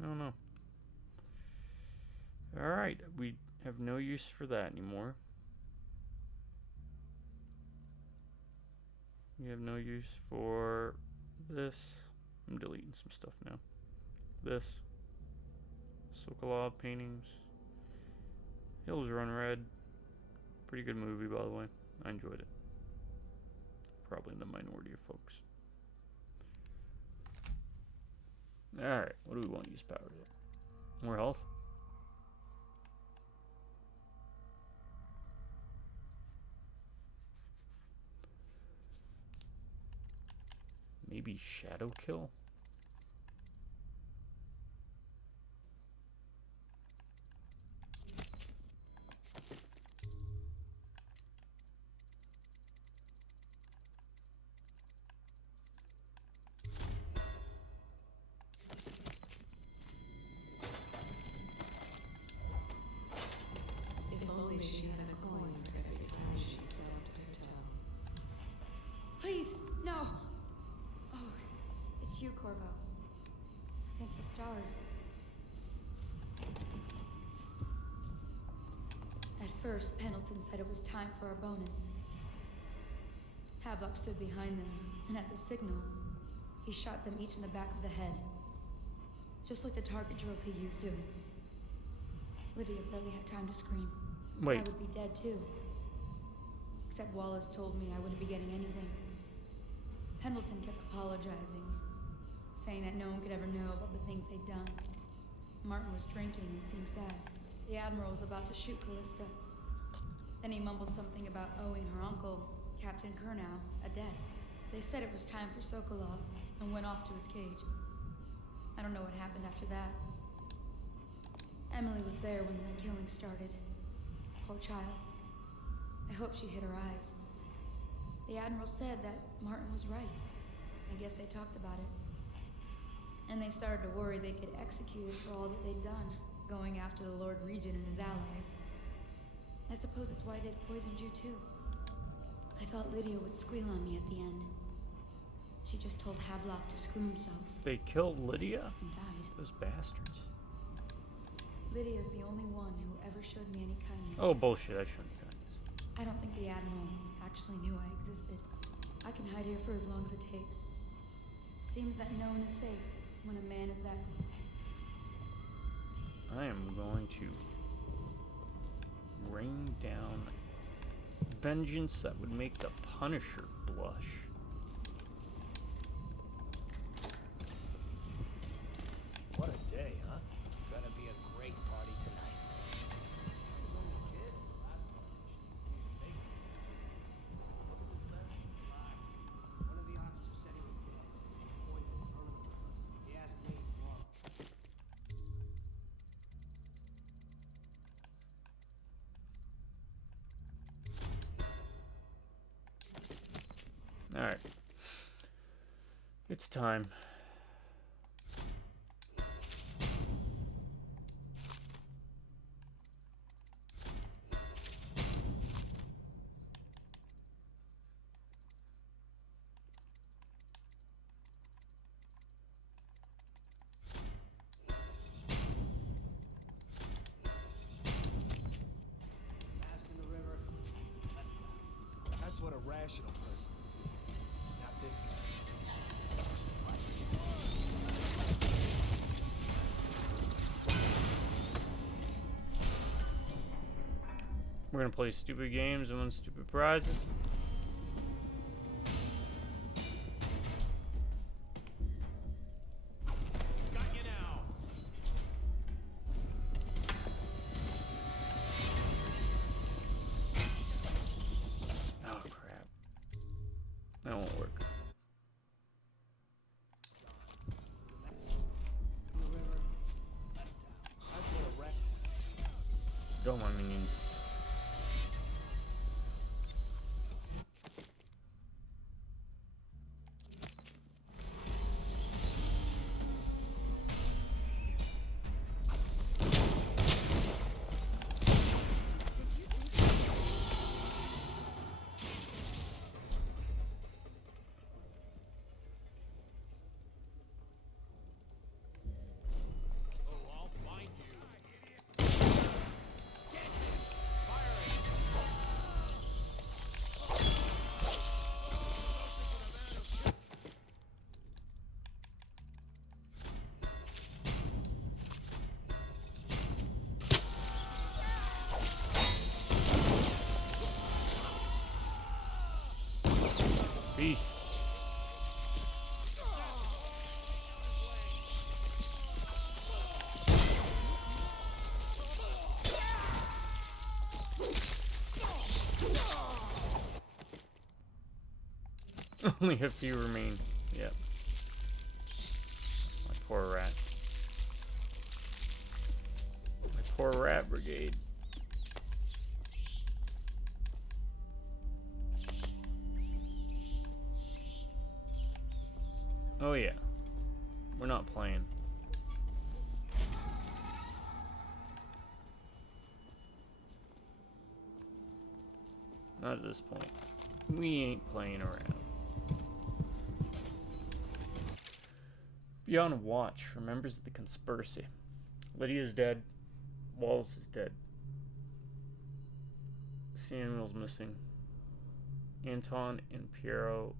I don't know. Alright, we have no use for that anymore. We have no use for this. I'm deleting some stuff now. This. Sokolov paintings. Hills Run Red. Pretty good movie, by the way. I enjoyed it. Probably in the minority of folks. Alright, what do we want to use powers of? More health? Maybe Shadow Kill? If only she had a coin for every time she stabbed her toe. Please, no! Oh, it's you, Corvo. Thank the stars. At first, Pendleton said it was time for our bonus. Havelock stood behind them, and at the signal, he shot them each in the back of the head. Just like the target drills he used to. Lydia barely had time to scream. Wait. I would be dead too. Except Wallace told me I wouldn't be getting anything. Pendleton kept apologizing, saying that no one could ever know about the things they'd done. Martin was drinking and seemed sad. The Admiral was about to shoot Callista. Then he mumbled something about owing her uncle, Captain Kurnow, a debt. They said it was time for Sokolov and went off to his cage. I don't know what happened after that. Emily was there when the killing started. Poor child. I hope she hid her eyes. The Admiral said that Martin was right. I guess they talked about it. And they started to worry they'd get executed for all that they'd done, going after the Lord Regent and his allies. I suppose it's why they've poisoned you too. I thought Lydia would squeal on me at the end. She just told Havelock to screw himself. They killed Lydia? And died. Those bastards. Lydia's the only one who ever showed me any kindness. Oh, bullshit. I shouldn't have done this. I don't think the Admiral actually knew I existed. I can hide here for as long as it takes. Seems that no one is safe when a man is that. I am going to rain down vengeance that would make the Punisher blush. What a day, huh? Gonna be a great party tonight. I was only a kid at the last party. Make it. Look at this mess. Relax. One of the officers said he was dead. Poisoned in front of the river. He asked me to follow. Alright. It's time. Mask in the river. Left out. That's what a rational person would do. Not this guy. We're gonna play stupid games and win stupid prizes. Got you now. Oh crap. That won't work. Beast. Only a few remain. Yep. My poor rat. My poor rat brigade. Oh yeah. We're not playing. Not at this point. We ain't playing around. Be on watch for members of the conspiracy. Lydia's dead. Wallace is dead. Samuel's missing. Anton and Piero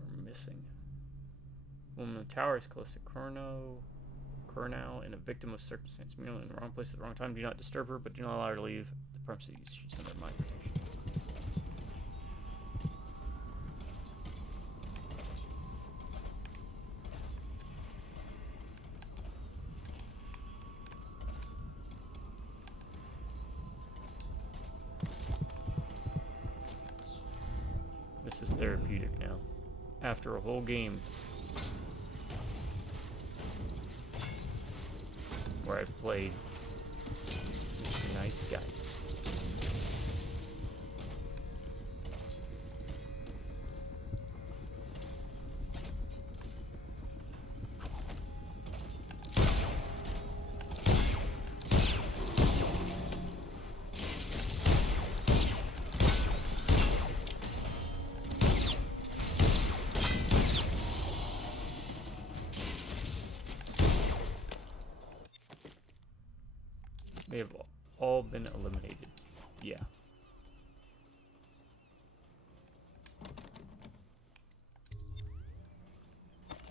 are missing. Woman in the tower is close to Curnow and a victim of circumstance. Merely in the wrong place at the wrong time. Do not disturb her, but do not allow her to leave the premises. She's under my protection. This is therapeutic now. After a whole game where I've played Mr. Nice Guy. They have all been eliminated. Yeah.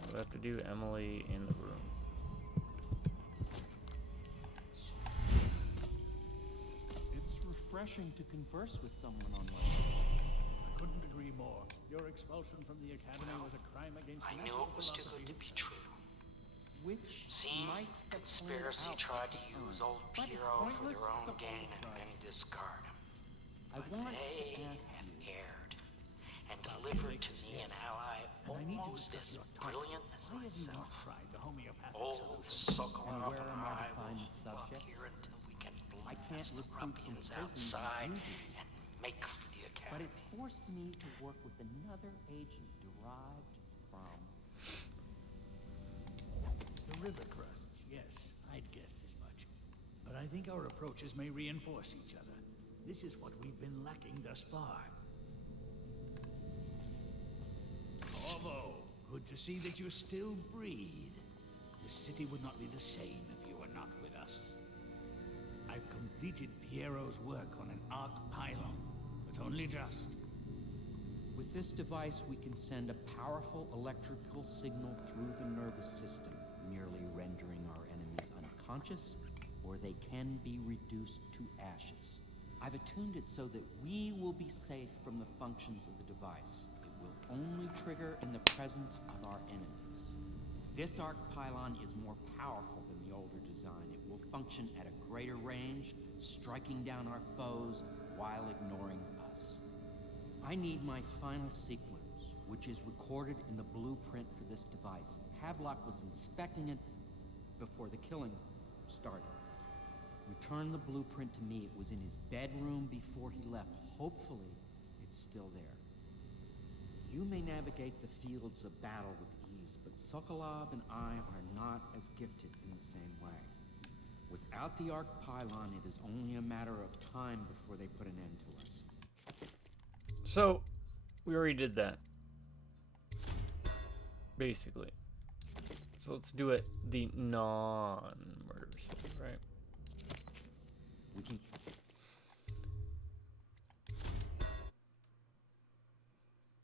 We'll have to do Emily in the room. It's refreshing to converse with someone on my own. I couldn't agree more. Your expulsion from the academy was a crime against I knew natural it was too philosophy good to be itself. true. Which Seems might the conspiracy tried to use old but it's Piero for pointless their own to gain hold and then grudges. discard him. I But want they to ask have you. erred and delivered to me an ally And I need to almost discuss as your target. brilliant as Why have you not myself. tried the homeopathic Old solution? Sokolov where and am I to I will find the fuck subjects? here until we can I can't blast the recruit from ruffians prisons as outside you do. and make for the But academy. it's forced me to work with another agent derived from. The river crusts, yes. I'd guessed as much. But I think our approaches may reinforce each other. This is what we've been lacking thus far. Corvo, good to see that you still breathe. The city would not be the same if you were not with us. I've completed Piero's work on an arc pylon, but only just. With this device, we can send a powerful electrical signal through the nervous system, nearly rendering our enemies unconscious, or they can be reduced to ashes. I've attuned it so that we will be safe from the functions of the device. It will only trigger in the presence of our enemies. This arc pylon is more powerful than the older design. It will function at a greater range, striking down our foes while ignoring us. I need my final sequence, which is recorded in the blueprint for this device. Havelock was inspecting it before the killing started. Return the blueprint to me. It was in his bedroom before he left. Hopefully, it's still there. You may navigate the fields of battle with ease, but Sokolov and I are not as gifted in the same way. Without the arc pylon, it is only a matter of time before they put an end to us. So, we already did that. Basically. So let's do it the non-murderous way, right? We can...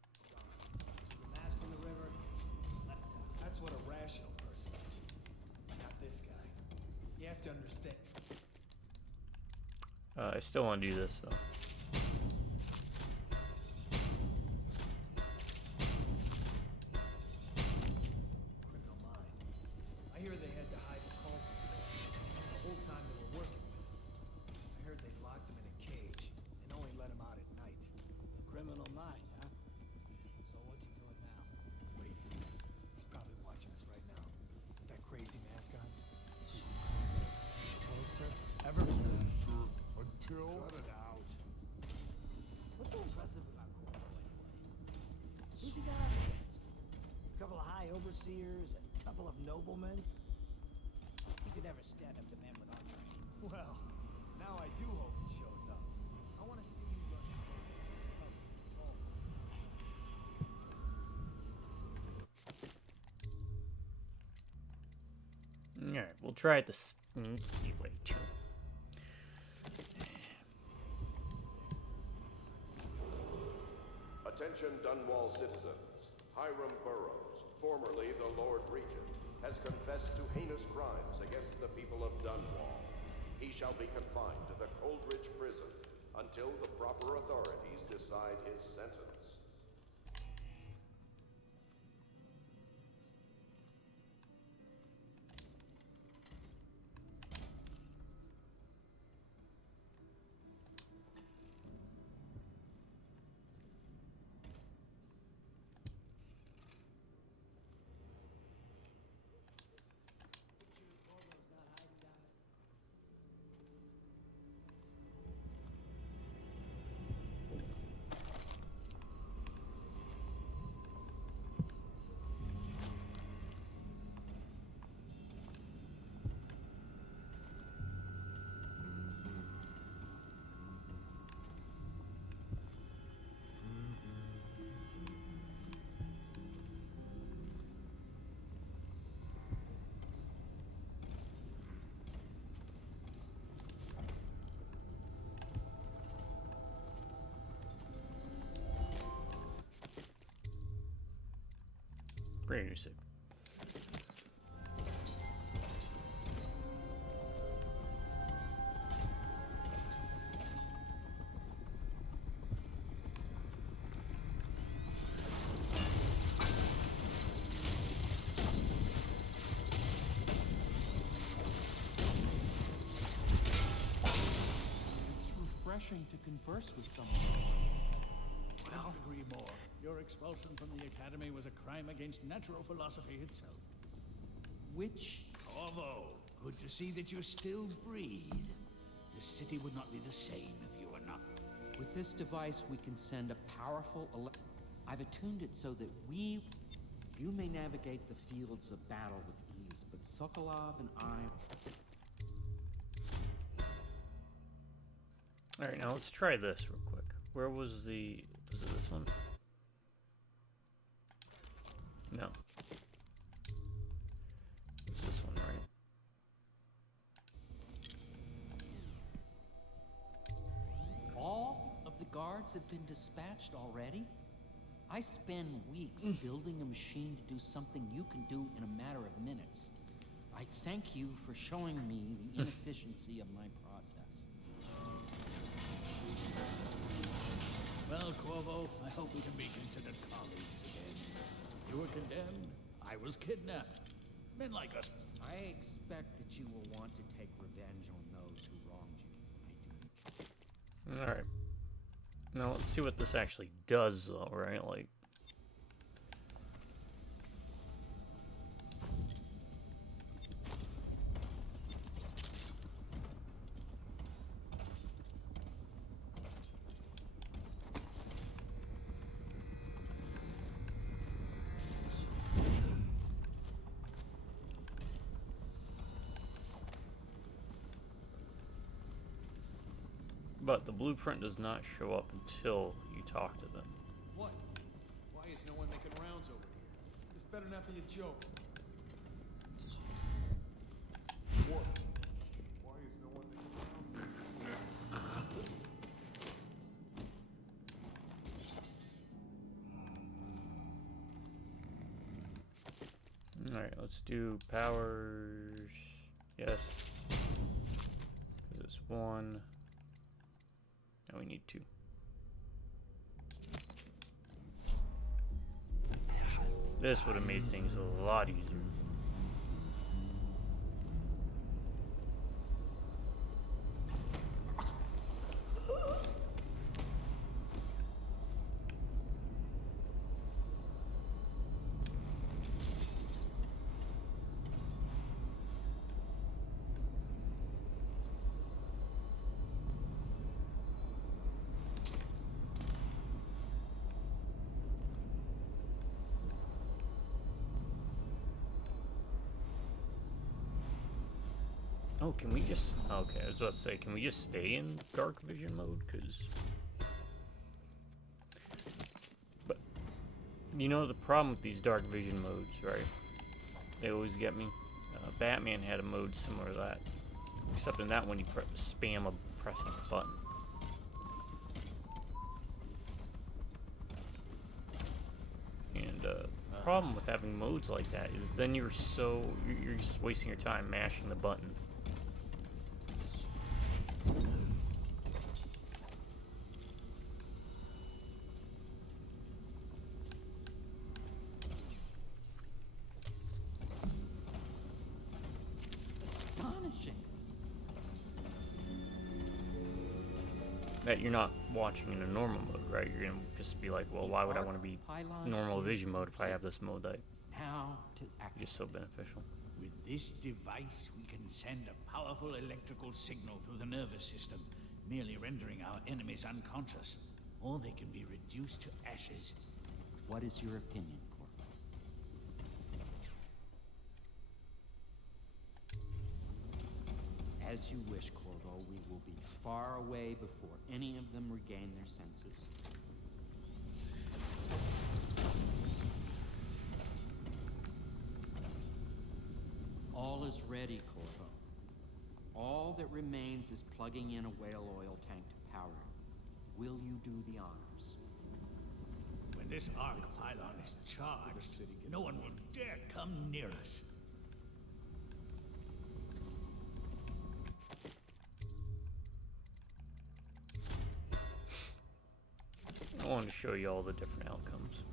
The mask in the river, left out. That's what a rational person would do. Not this guy. You have to understand. I still want to do this, though. overseers, and a couple of noblemen. You could never stand up to men with our training. Well, now I do hope he shows up. I want to see you run tall. Alright, we'll try it the sneaky way too. Attention Dunwall citizens. Hiram Burrows, formerly the Lord Regent, has confessed to heinous crimes against the people of Dunwall. He shall be confined to the Coldridge prison until the proper authorities decide his sentence. Pretty new sick. It's refreshing to converse with someone. Couldn't agree more. Your expulsion from the Academy was a crime against natural philosophy itself. Which... Corvo, good to see that you still breathe. The city would not be the same if you were not. With this device, we can send a powerful I've attuned it so that you may navigate the fields of battle with ease, but Sokolov and I... Alright, now let's try this real quick. Where was the... was it this one? No. It's this one, right? All of the guards have been dispatched already? I spend weeks building a machine to do something you can do in a matter of minutes. I thank you for showing me the inefficiency of my process. Well, Corvo, I hope we can be considered colleagues again. You were condemned, I was kidnapped. Men like us. I expect that you will want to take revenge on those who wronged you. I do. Alright. Now let's see what this actually does, though, right? Like... But the blueprint does not show up until you talk to them. What? Why is no one making rounds over here? This better not be a joke. What? Why is no one making rounds? Alright, let's do powers. Yes. Because it's one. Now we need two. This would have made things a lot easier. Oh, can we just... Okay, I was about to say, can we just stay in dark vision mode? Because... But, you know the problem with these dark vision modes, right? They always get me. Batman had a mode similar to that. Except in that one, you spam pressing a button. And the problem with having modes like that is then you're just wasting your time mashing the button. Astonishing. That you're not watching in a normal mode, right? You're gonna just be like, well, why would I want to be normal vision mode if I have this mode that Now to is just so beneficial? With this device, we can send a powerful electrical signal through the nervous system, merely rendering our enemies unconscious, or they can be reduced to ashes. What is your opinion, Corvo? As you wish, Corvo. We will be far away before any of them regain their senses. All is ready, Corvo. All that remains is plugging in a whale oil tank to power it. Will you do the honors? When this arc pylon is charged, no one will dare come near us. I wanted to show you all the different outcomes.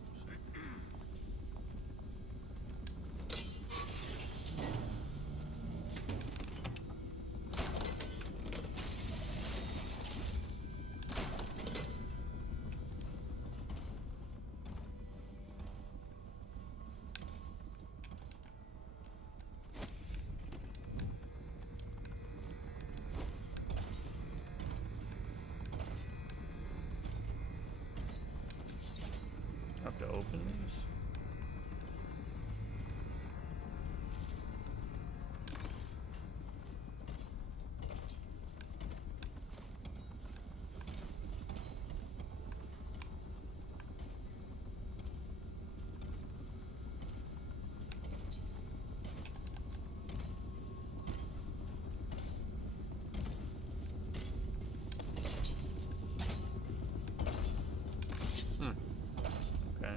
I have to open these. Okay.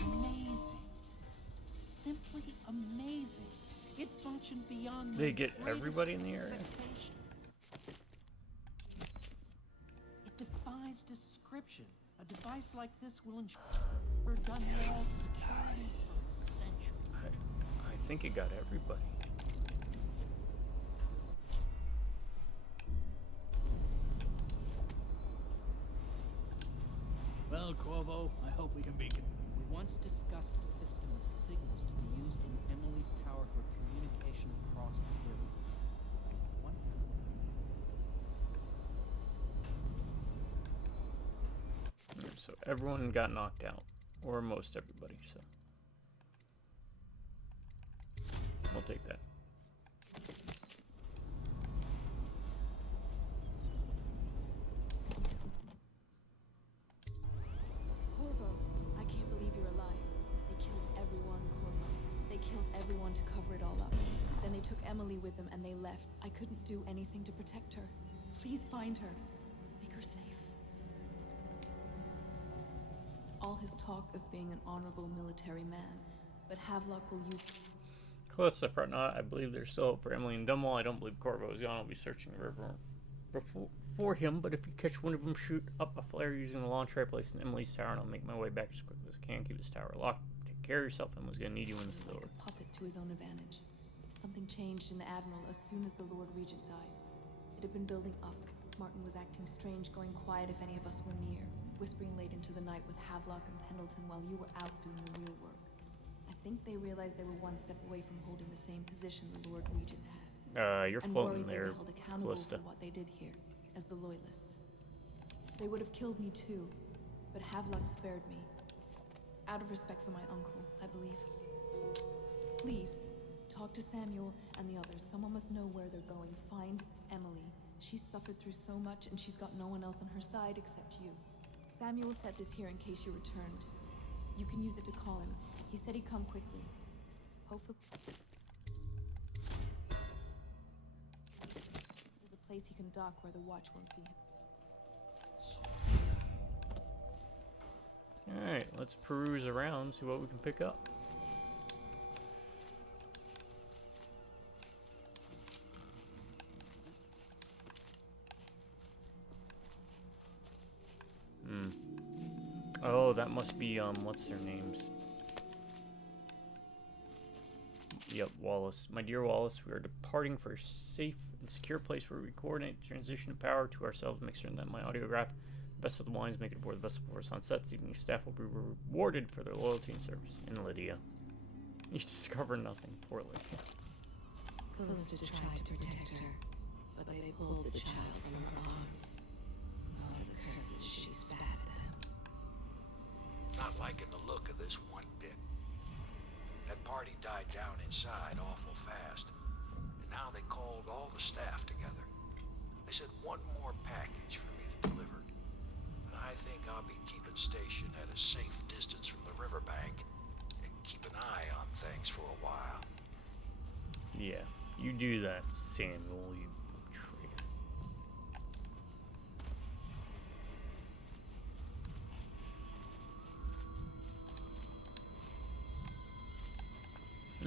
Amazing. Simply amazing. It functioned beyond They my get greatest everybody in the area? expectations. It defies description. A device like this will ensure Dunwall's security for centuries. I think it got everybody. Well, Corvo, I hope we can be... We once discussed a system of signals to be used in Emily's tower for communication across the river. What? So everyone got knocked out, or most everybody, so we'll take that. Corvo, I can't believe you're alive. They killed everyone, Corvo. They killed everyone to cover it all up. Then they took Emily with them and they left. I couldn't do anything to protect her. Please find her. Make her safe. All his talk of being an honorable military man, but Havelock will use... Close to the front knot. I believe there's still hope for Emily and Dunwall. I don't believe Corvo is gone. I'll be searching the river for him, but if you catch one of them, shoot up a flare using the launcher I placed in Emily's tower, and I'll make my way back as quickly as I can. Keep this tower locked. Take care of yourself. Emily's gonna need you in this door. Like a puppet to his own advantage. Something changed in the Admiral as soon as the Lord Regent died. It had been building up. Martin was acting strange, going quiet if any of us were near, whispering late into the night with Havelock and Pendleton while you were out doing the real work. I think they realized they were one step away from holding the same position the Lord Regent had. You're and floating worried there, they were held accountable Callista. for what they did here, as the Loyalists. They would have killed me too, but Havelock spared me. Out of respect for my uncle, I believe. Please, talk to Samuel and the others. Someone must know where they're going. Find Emily. She's suffered through so much, and she's got no one else on her side except you. Samuel set this here in case you returned. You can use it to call him. He said he'd come quickly. Hopefully. There's a place he can dock where the watch won't see him. Alright, let's peruse around, see what we can pick up. Oh, that must be, what's their names? Yep, Wallace. My dear Wallace, we are departing for a safe and secure place where we coordinate transition of power to ourselves, make certain that my audiograph, best of the wines, make it aboard the vessel before sunset. The evening staff will be rewarded for their loyalty and service. In Lydia. You discover nothing. Poor Lydia. Callista tried to protect her, but they pulled the child from her arms. Oh, the curses she spat at them. Not liking the look of this one bit. That party died down inside awful fast, and now they called all the staff together. They said one more package for me to deliver, and I think I'll be keeping station at a safe distance from the riverbank and keep an eye on things for a while. Yeah, you do that, Samuel, you traitor.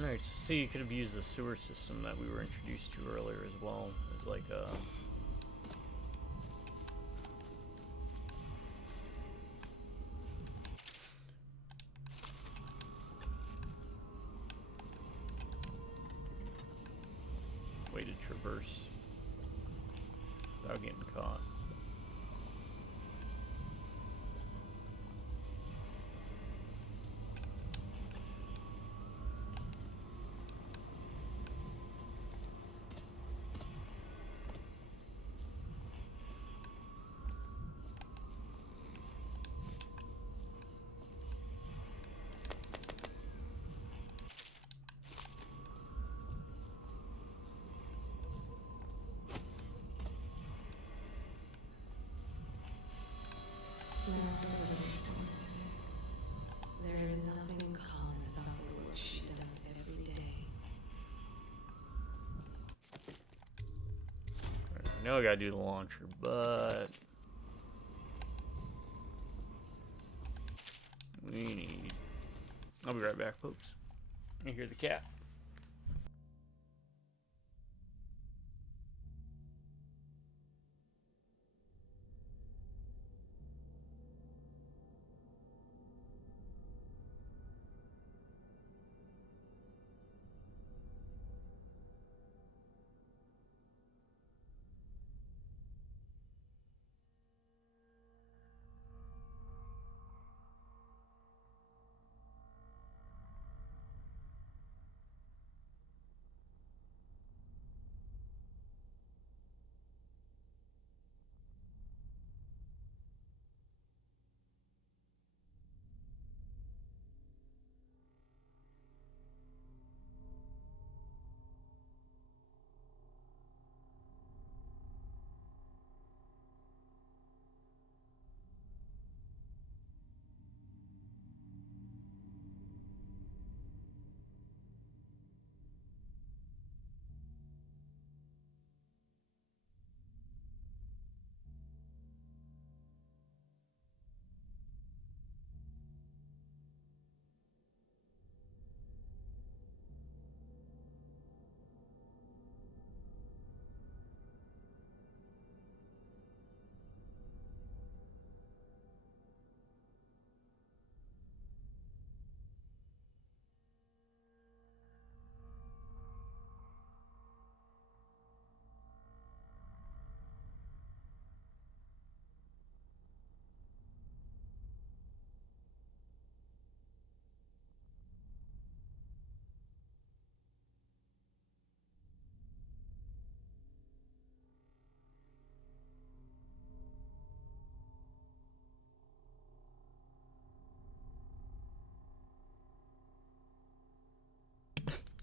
Alright, so see, you could have used the sewer system that we were introduced to earlier as well, as like a... way to traverse without getting caught. There is nothing common about the work she does every day. I know I gotta do the launcher, but... we need... I'll be right back, folks. I hear the cat.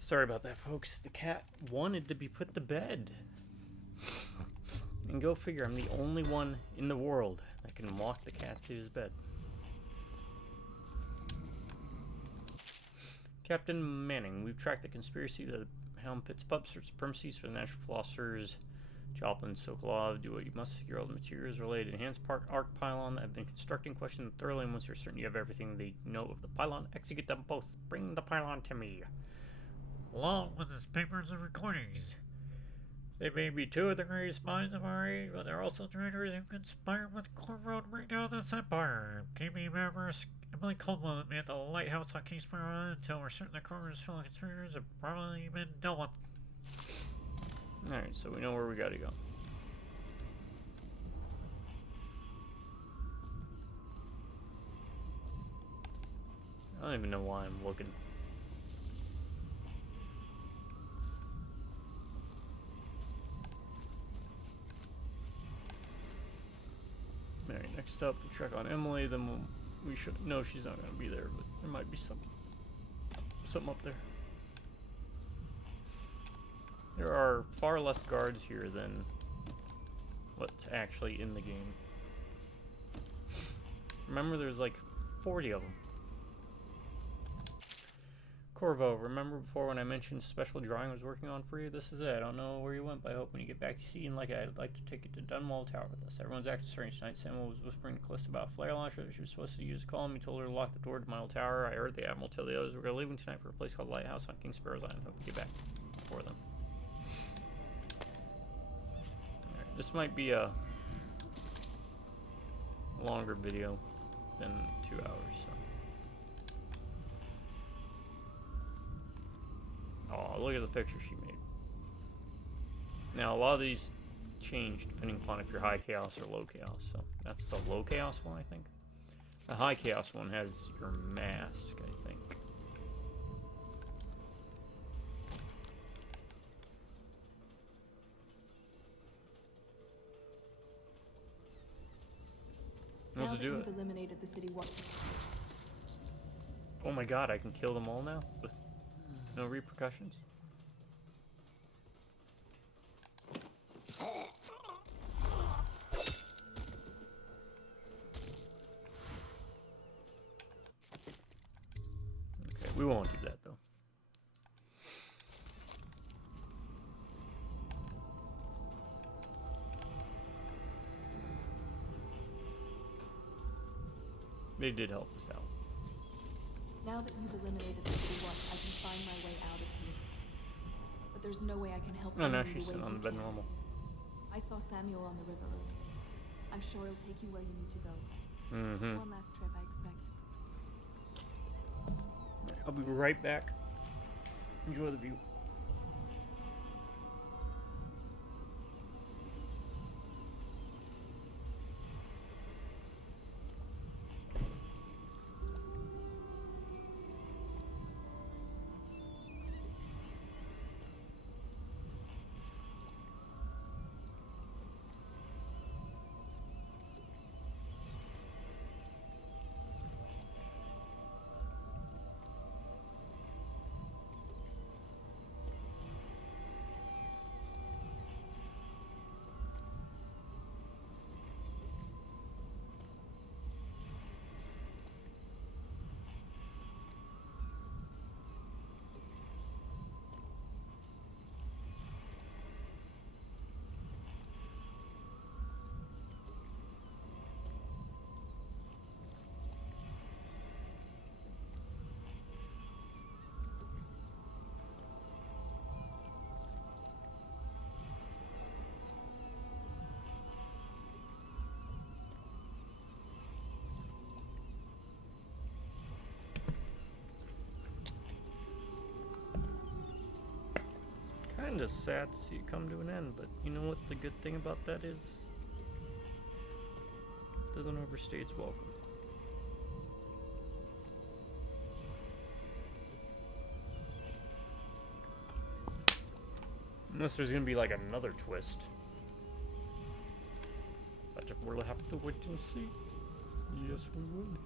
Sorry about that, folks. The cat wanted to be put to bed. And go figure, I'm the only one in the world that can walk the cat to his bed. Captain Manning, we've tracked the conspiracy to Helm Pit's pub, search supremacies for the natural philosophers. Joplin, Sokolov, do what you must. Secure all the materials related to enhanced arc pylon that have been constructing. Question them thoroughly, and once you're certain you have everything they know of the pylon, execute them both. Bring the pylon to me, along with its papers and recordings. They may be two of the greatest minds of our age, but they're also traitors who conspire with Corvo to bring down this empire. KB members Emily Coldwell will be at the lighthouse on Kingsborough Island until we're certain the Corvo's fellow conspirators have probably been dealt with. Alright, so we know where we gotta go. I don't even know why I'm looking. Alright, next up, to check on Emily, then we should know she's not gonna be there, but there might be something up there. There are far less guards here than what's actually in the game. Remember, there's like 40 of them. Corvo, remember before when I mentioned special drawing I was working on for you? This is it. I don't know where you went, but I hope when you get back you see, and like I'd like to take you to Dunwall Tower with us. Everyone's acting strange tonight. Samuel was whispering to Calista about a flare launcher that she was supposed to use to call him. He told her to lock the door to my old tower. I heard the Admiral tell the others we're leaving tonight for a place called Lighthouse on King Sparrow's Island. Hope you get back before them. Alright, this might be a longer video than 2 hours, so. Oh, look at the picture she made. Now, a lot of these change depending upon if you're high chaos or low chaos. So that's the low chaos one, I think. The high chaos one has your mask, I think. Let's do it. Eliminated the city wall. Oh my god, I can kill them all now with no repercussions. Okay, we won't do that though. They did help us out. Now that you've eliminated the city watch, I can find my way out of here. But there's no way I can help. Oh, now she's sitting on the bed normal. I saw Samuel on the river earlier. I'm sure he'll take you where you need to go. Mm-hmm. One last trip, I expect. I'll be right back. Enjoy the view. Kinda sad to see it come to an end, but you know what the good thing about that is? It doesn't overstay its welcome. Unless there's gonna be like another twist. But we'll have to wait and see. Yes, we would.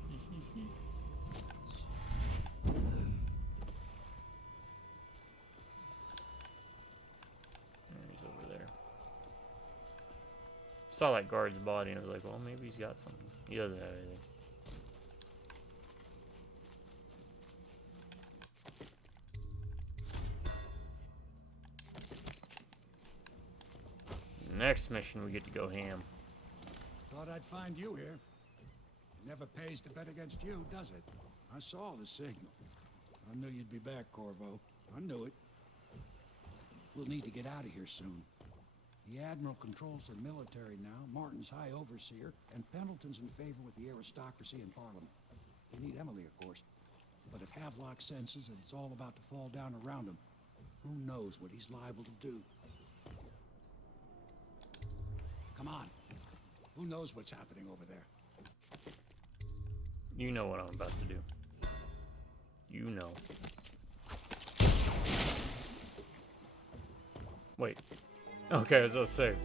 saw that guard's body and I was like, well, maybe he's got something. He doesn't have anything. Next mission, we get to go ham. Thought I'd find you here. It never pays to bet against you, does it? I saw the signal. I knew you'd be back, Corvo. I knew it. We'll need to get out of here soon. The Admiral controls the military now, Martin's High Overseer, and Pendleton's in favor with the aristocracy and Parliament. They need Emily, of course. But if Havelock senses that it's all about to fall down around him, who knows what he's liable to do? Come on. Who knows what's happening over there? You know what I'm about to do. You know. Wait. Okay, I was about to say.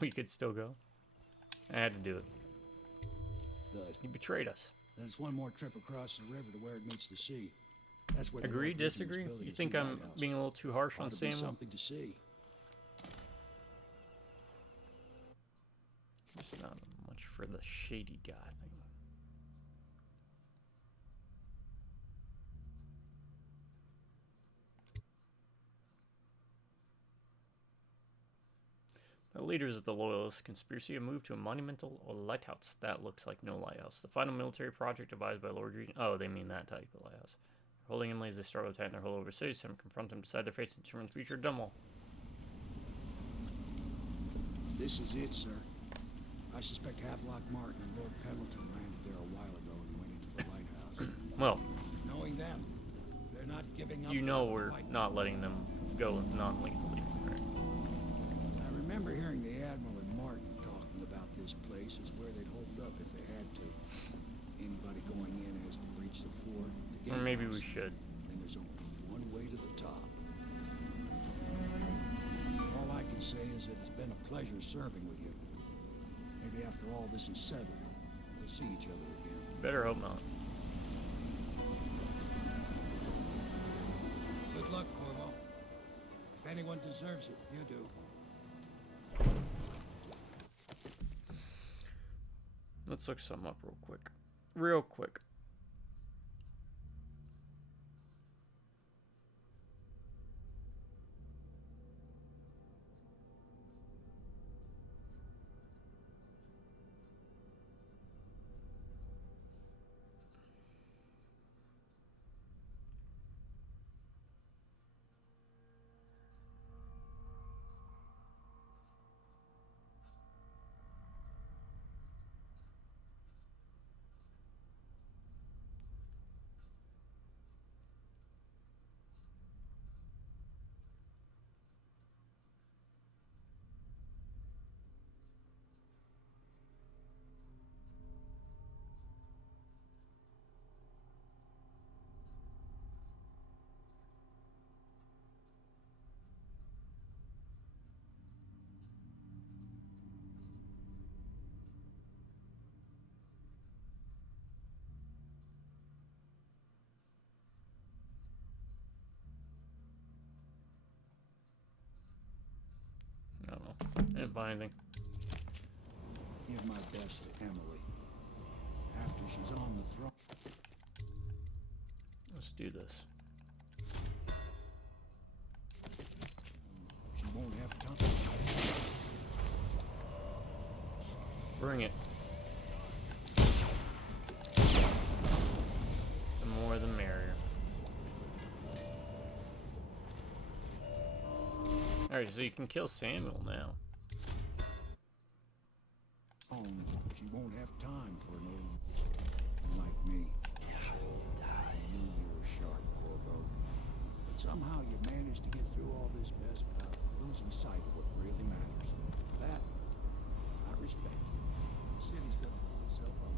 We could still go. I had to do it. Good. He betrayed us. Then it's one more trip across the river to where it meets the sea. That's where Agree, disagree? You think I'm being a little too harsh on Samuel? Something to see. Just not much for the shady guy thing. The leaders of the Loyalist conspiracy have moved to a monumental lighthouse. That looks like no lighthouse. The final military project devised by Lord Regent. Oh, they mean that type of lighthouse. Holding Emily as they struggle to tighten their hold over cities, some confront them beside their face and determine the future of Dunwall. This is it, sir. I suspect Havelock Martin and Lord Pendleton landed there a while ago and went into the lighthouse. Well, knowing them, they're not giving up. You know we're not letting them go non-lethally. Right? I remember hearing the Admiral and Martin talking about this place as where they'd hold up if they had to. Anybody going in has to breach the fort. Or maybe we should. And there's only one way to the top. All I can say is that it's been a pleasure serving with you. Maybe after all this is settled, we'll see each other again. Better hope not. Good luck, Corvo. If anyone deserves it, you do. Let's look something up real quick. Real quick. I don't know. I didn't find anything. Give my best to Emily. After she's on the throne. Let's do this. She won't have time. Bring it. The more the merrier. Alright, so you can kill Samuel now. She won't have time for an old like me. I knew you were sharp, Corvo. But somehow you managed to get through all this mess without losing sight of what really matters. That, I respect you. The city's gonna pull itself up.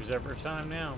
there's ever a time now.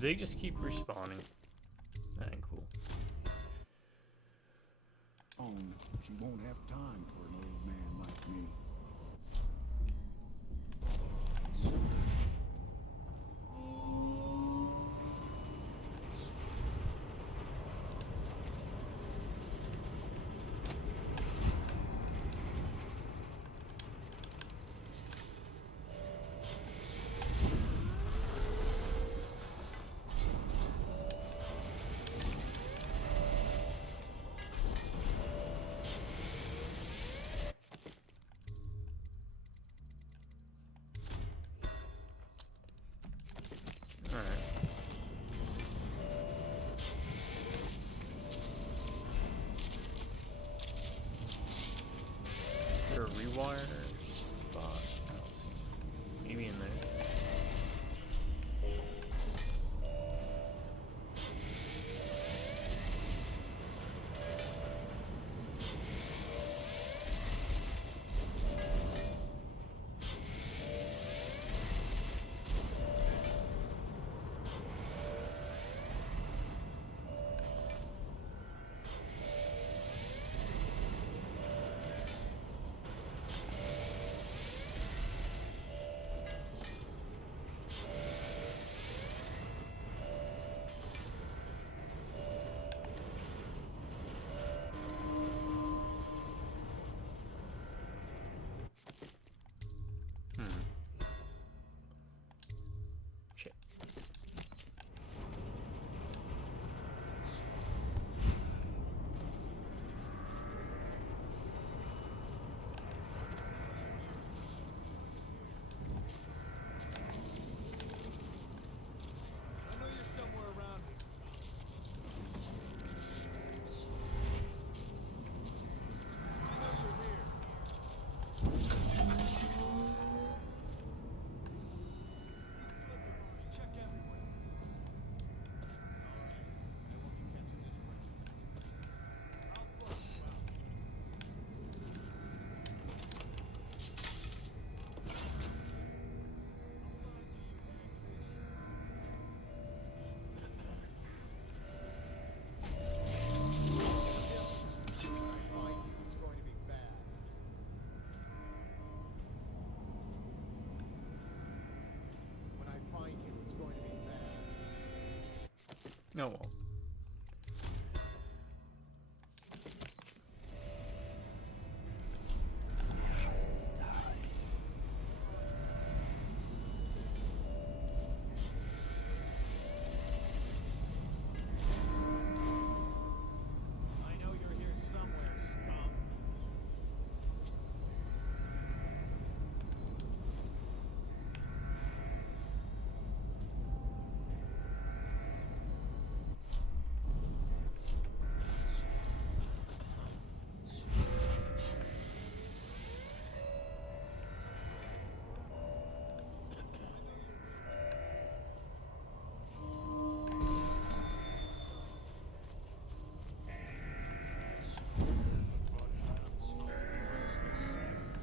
They just keep respawning. That ain't cool. She won't have time for an old man like me. Rewire spot. Maybe in there. Oh well. I know you're here somewhere, scum.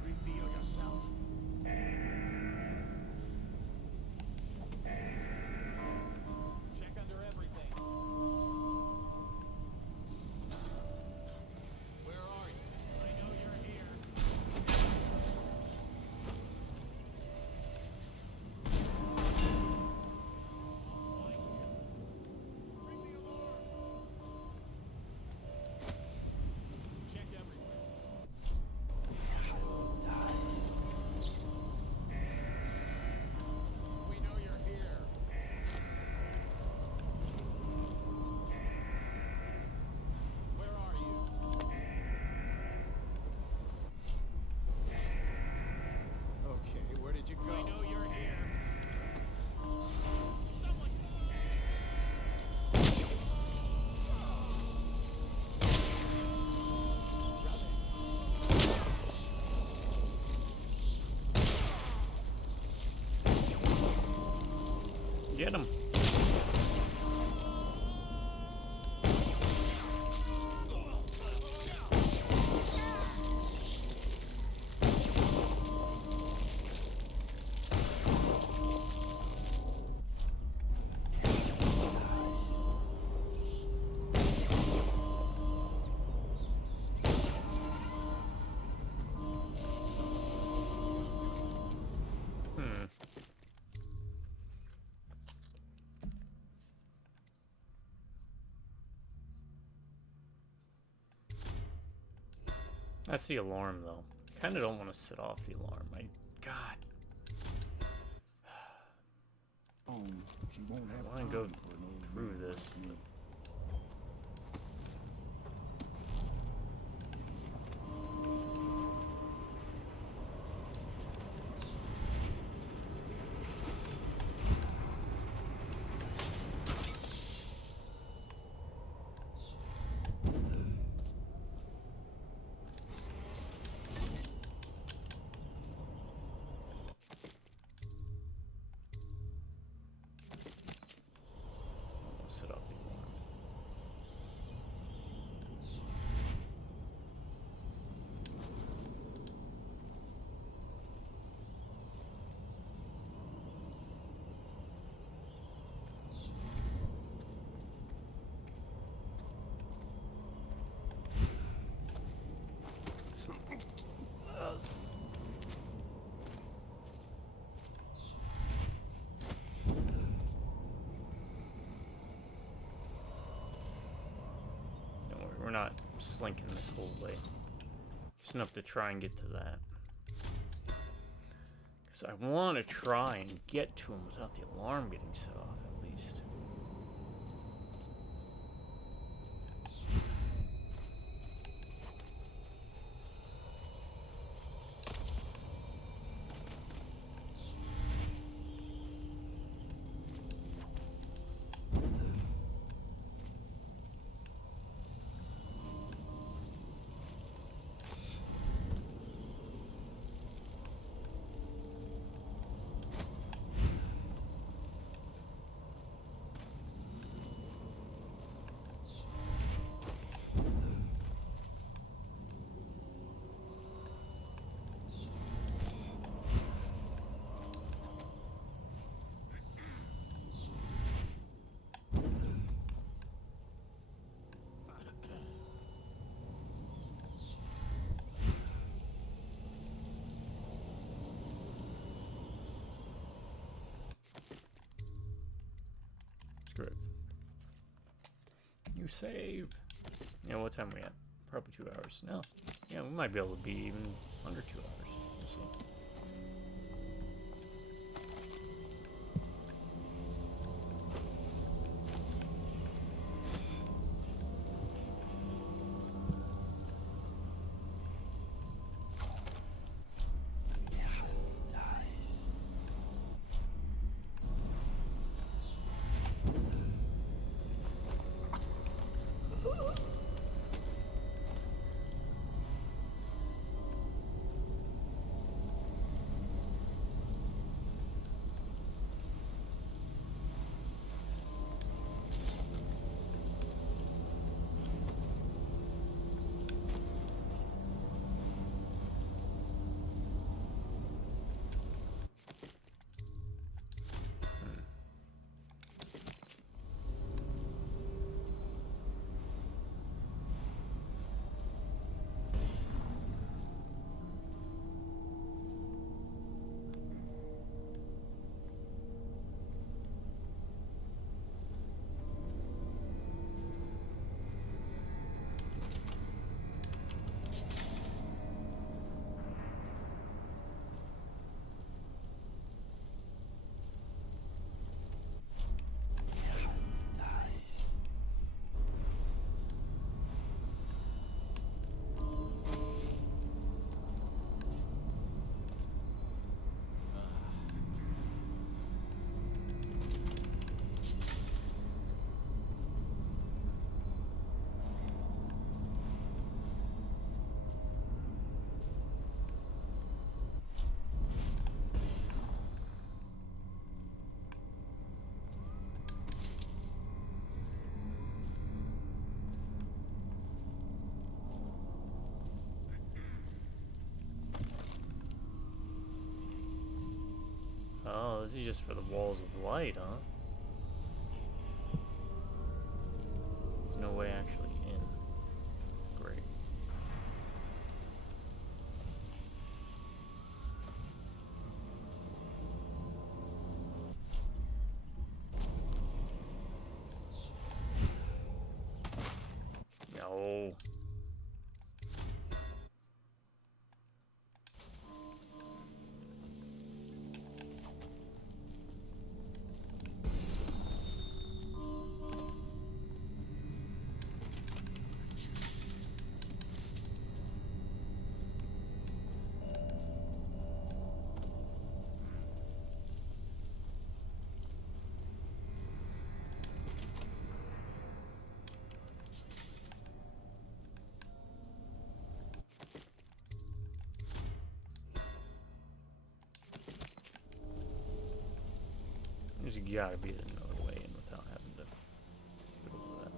Reveal yourself. Check under everything. Where are you? I know you're here. Bring the alarm. Check everywhere. We know you're here. Where are you? Okay, where did you go? I know you're here. Someone. Get him. That's the alarm, though. Kind of don't want to set off the alarm. God. She won't have I want to go time for an old through man this. like me. I'll set off the alarm. Don't worry, we're not slinking this whole way. Just enough to try and get to that. Because I want to try and get to him without the alarm getting set off, at least. save. Yeah, what time are we at? Probably 2 hours. No. Yeah, we might be able to be even under 2 hours. We'll see. Oh, this is just for the walls of light, huh? There's no way actually in. Great. No. There's gotta be another way in without having to do all that.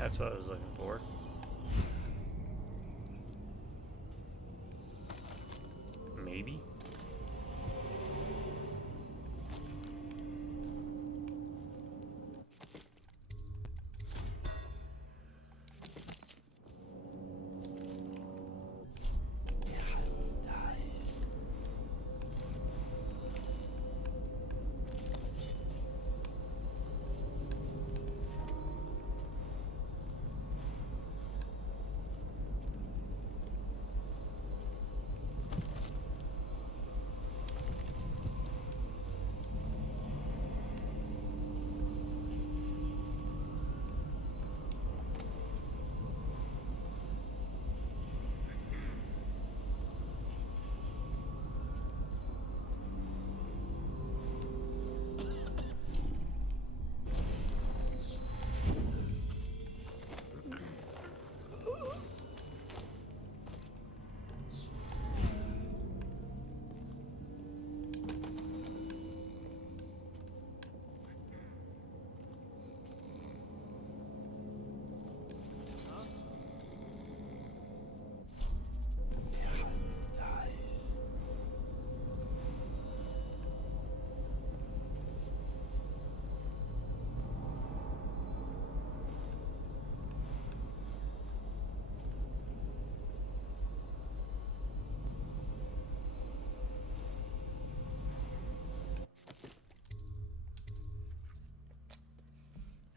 That's what I was looking for. Maybe?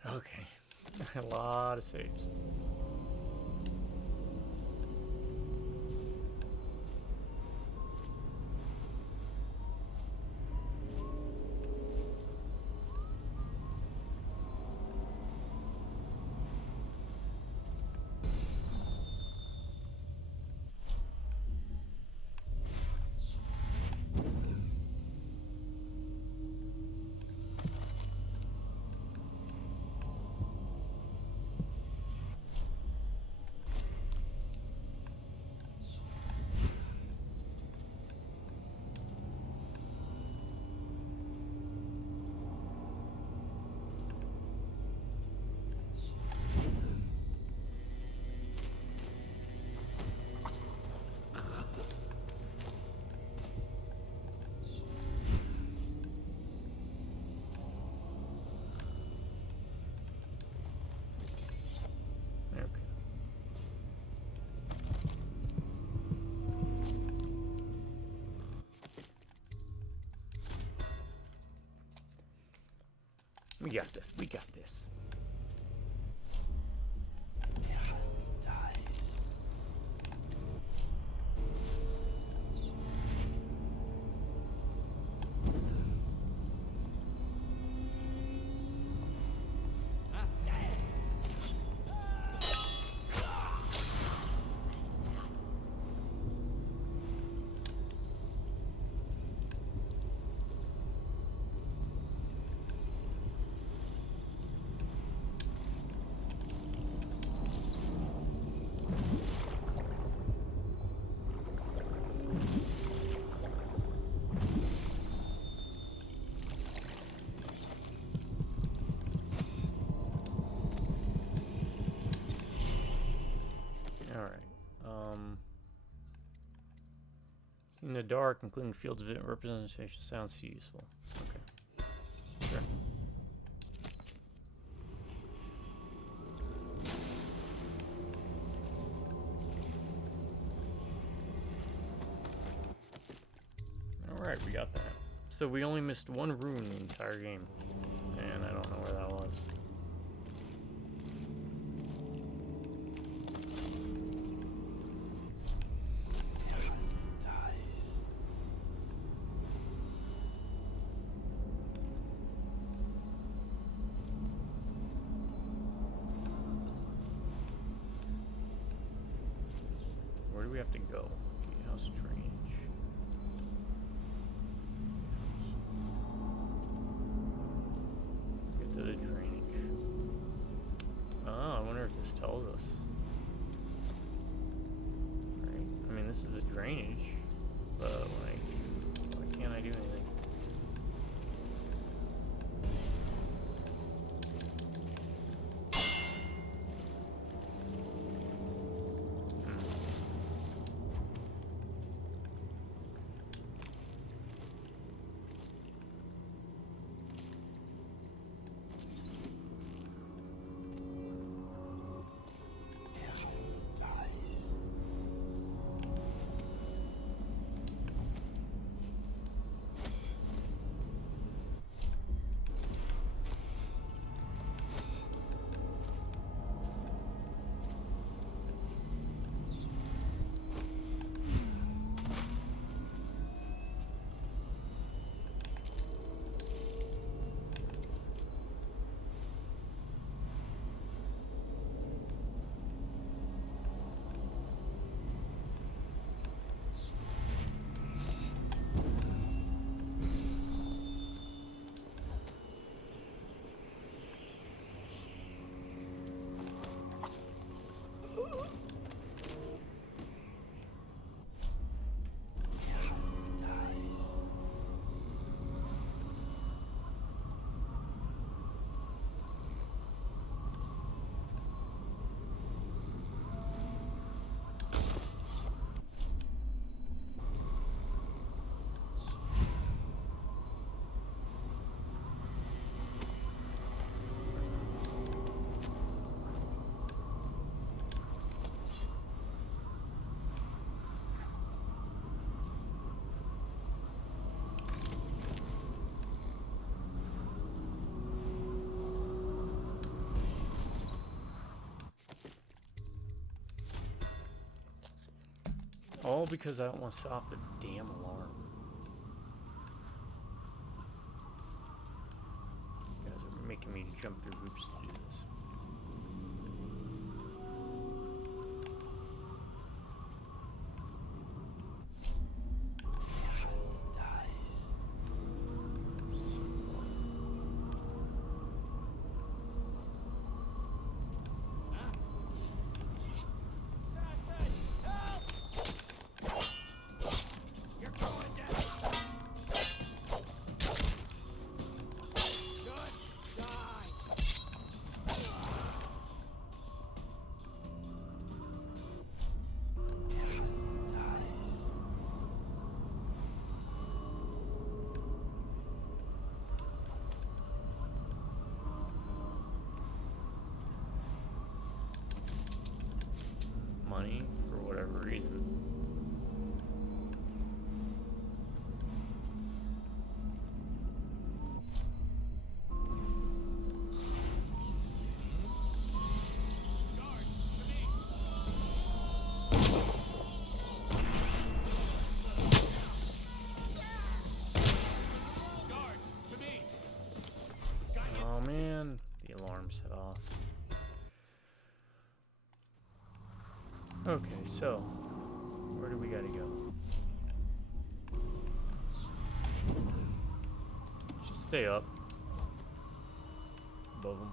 Okay. A lot of saves. We got this. We got this. In the dark, including fields of representation, sounds useful. Okay. Sure. Alright, we got that. So we only missed one rune the entire game. And I don't know where that was. Where do we have to go? How strange. Get to the drainage. Oh, I wonder if this tells us. Right? I mean, this is a drainage, but like, why can't I do anything? All because I don't want to set off the damn alarm. You guys are making me jump through hoops to do this. Money for whatever reason. Oh man, the alarm set off. Okay, so where do we gotta go? Just stay up above them.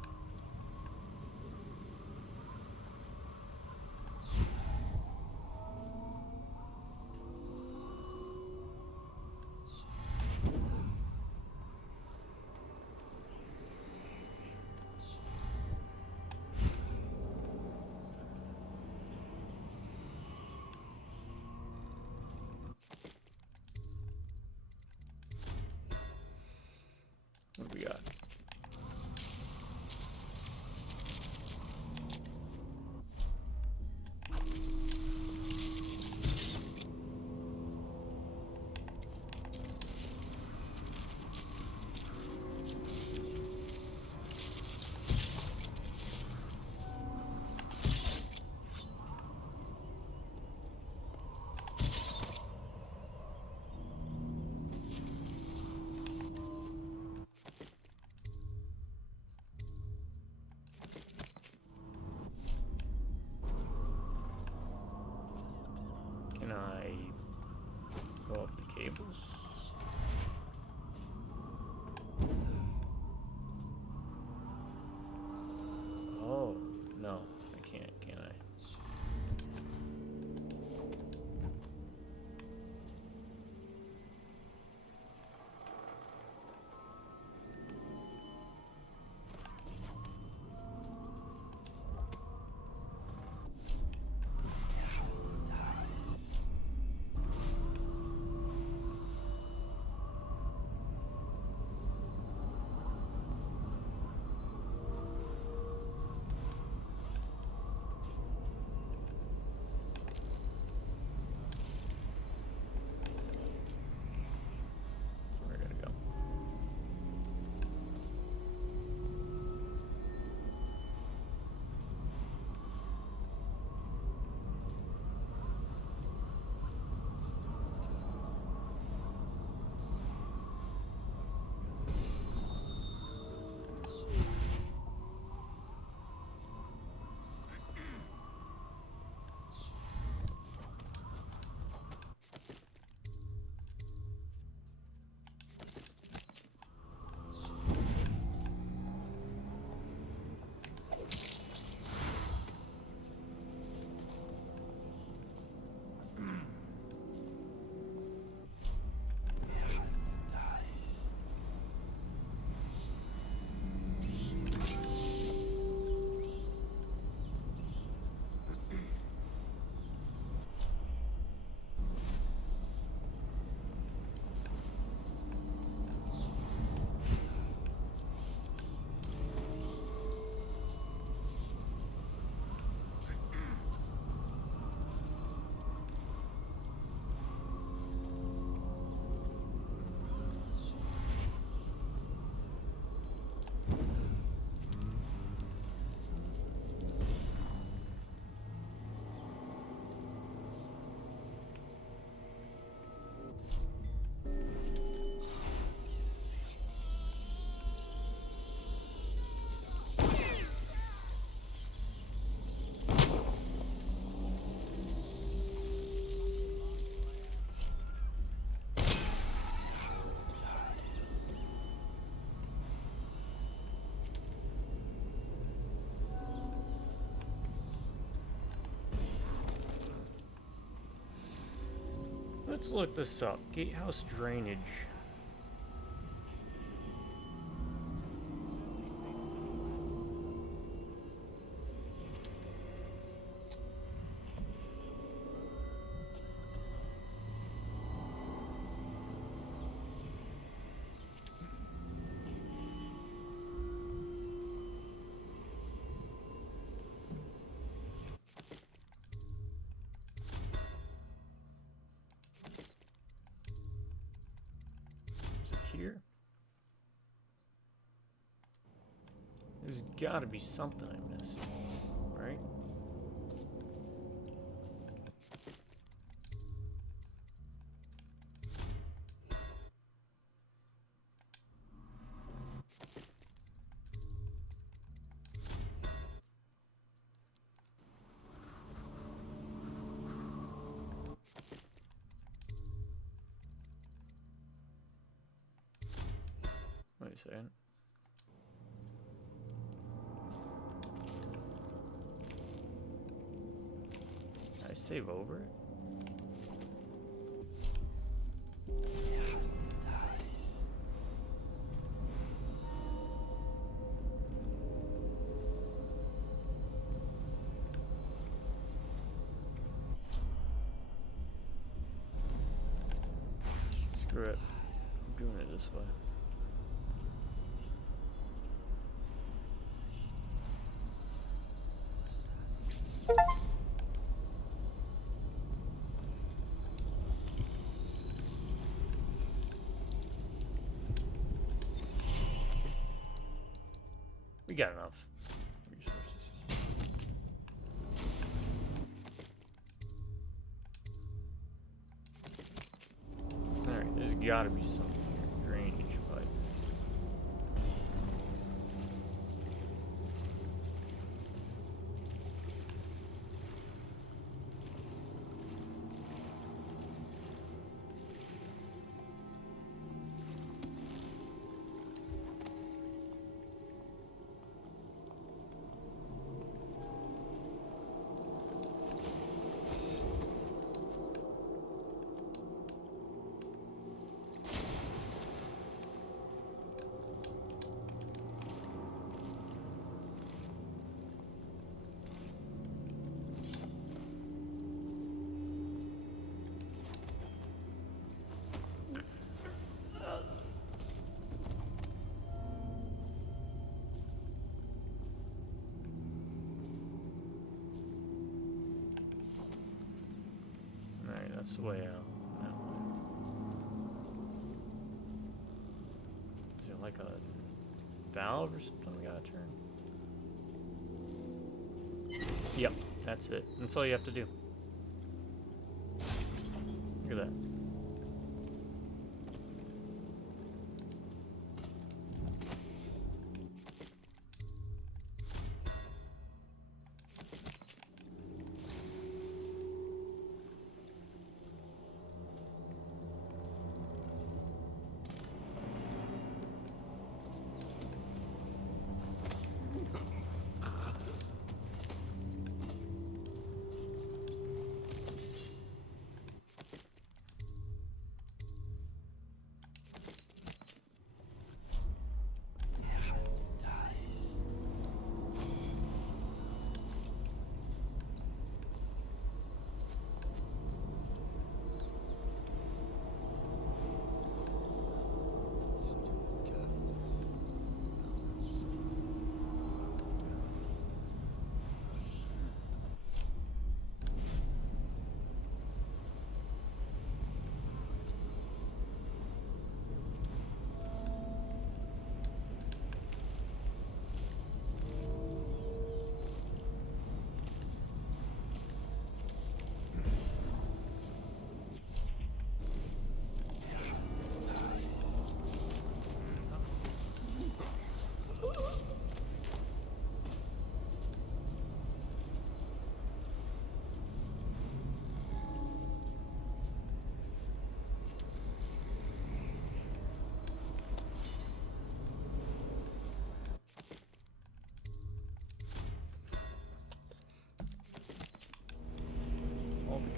What do we got? Can I go up the cables? Oh, no, I can't, can I? Let's look this up. Gatehouse drainage. Here. There's gotta be something I missed, right? Wait a second. I save over it? Screw it. I'm doing it this way. We got enough resources. Alright, there's gotta be some drainage pipe. Alright, that's the way out. That way. Is there like a valve or something we gotta turn? Yep, that's it. That's all you have to do. Look at that.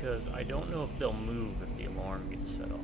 because I don't know if they'll move if the alarm gets set off.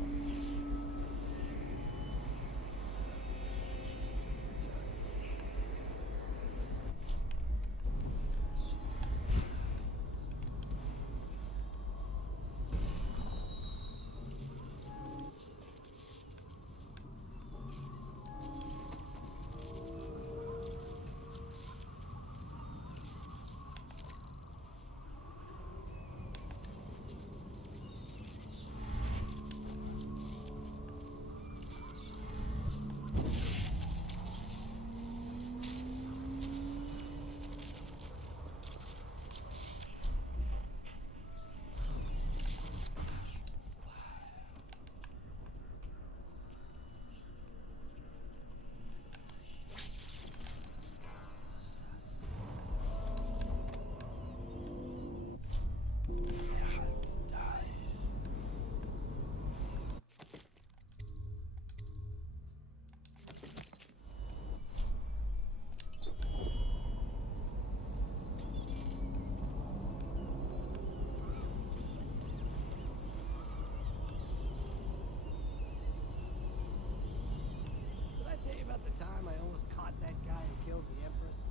Did I tell you about the time I almost caught that guy who killed the Empress?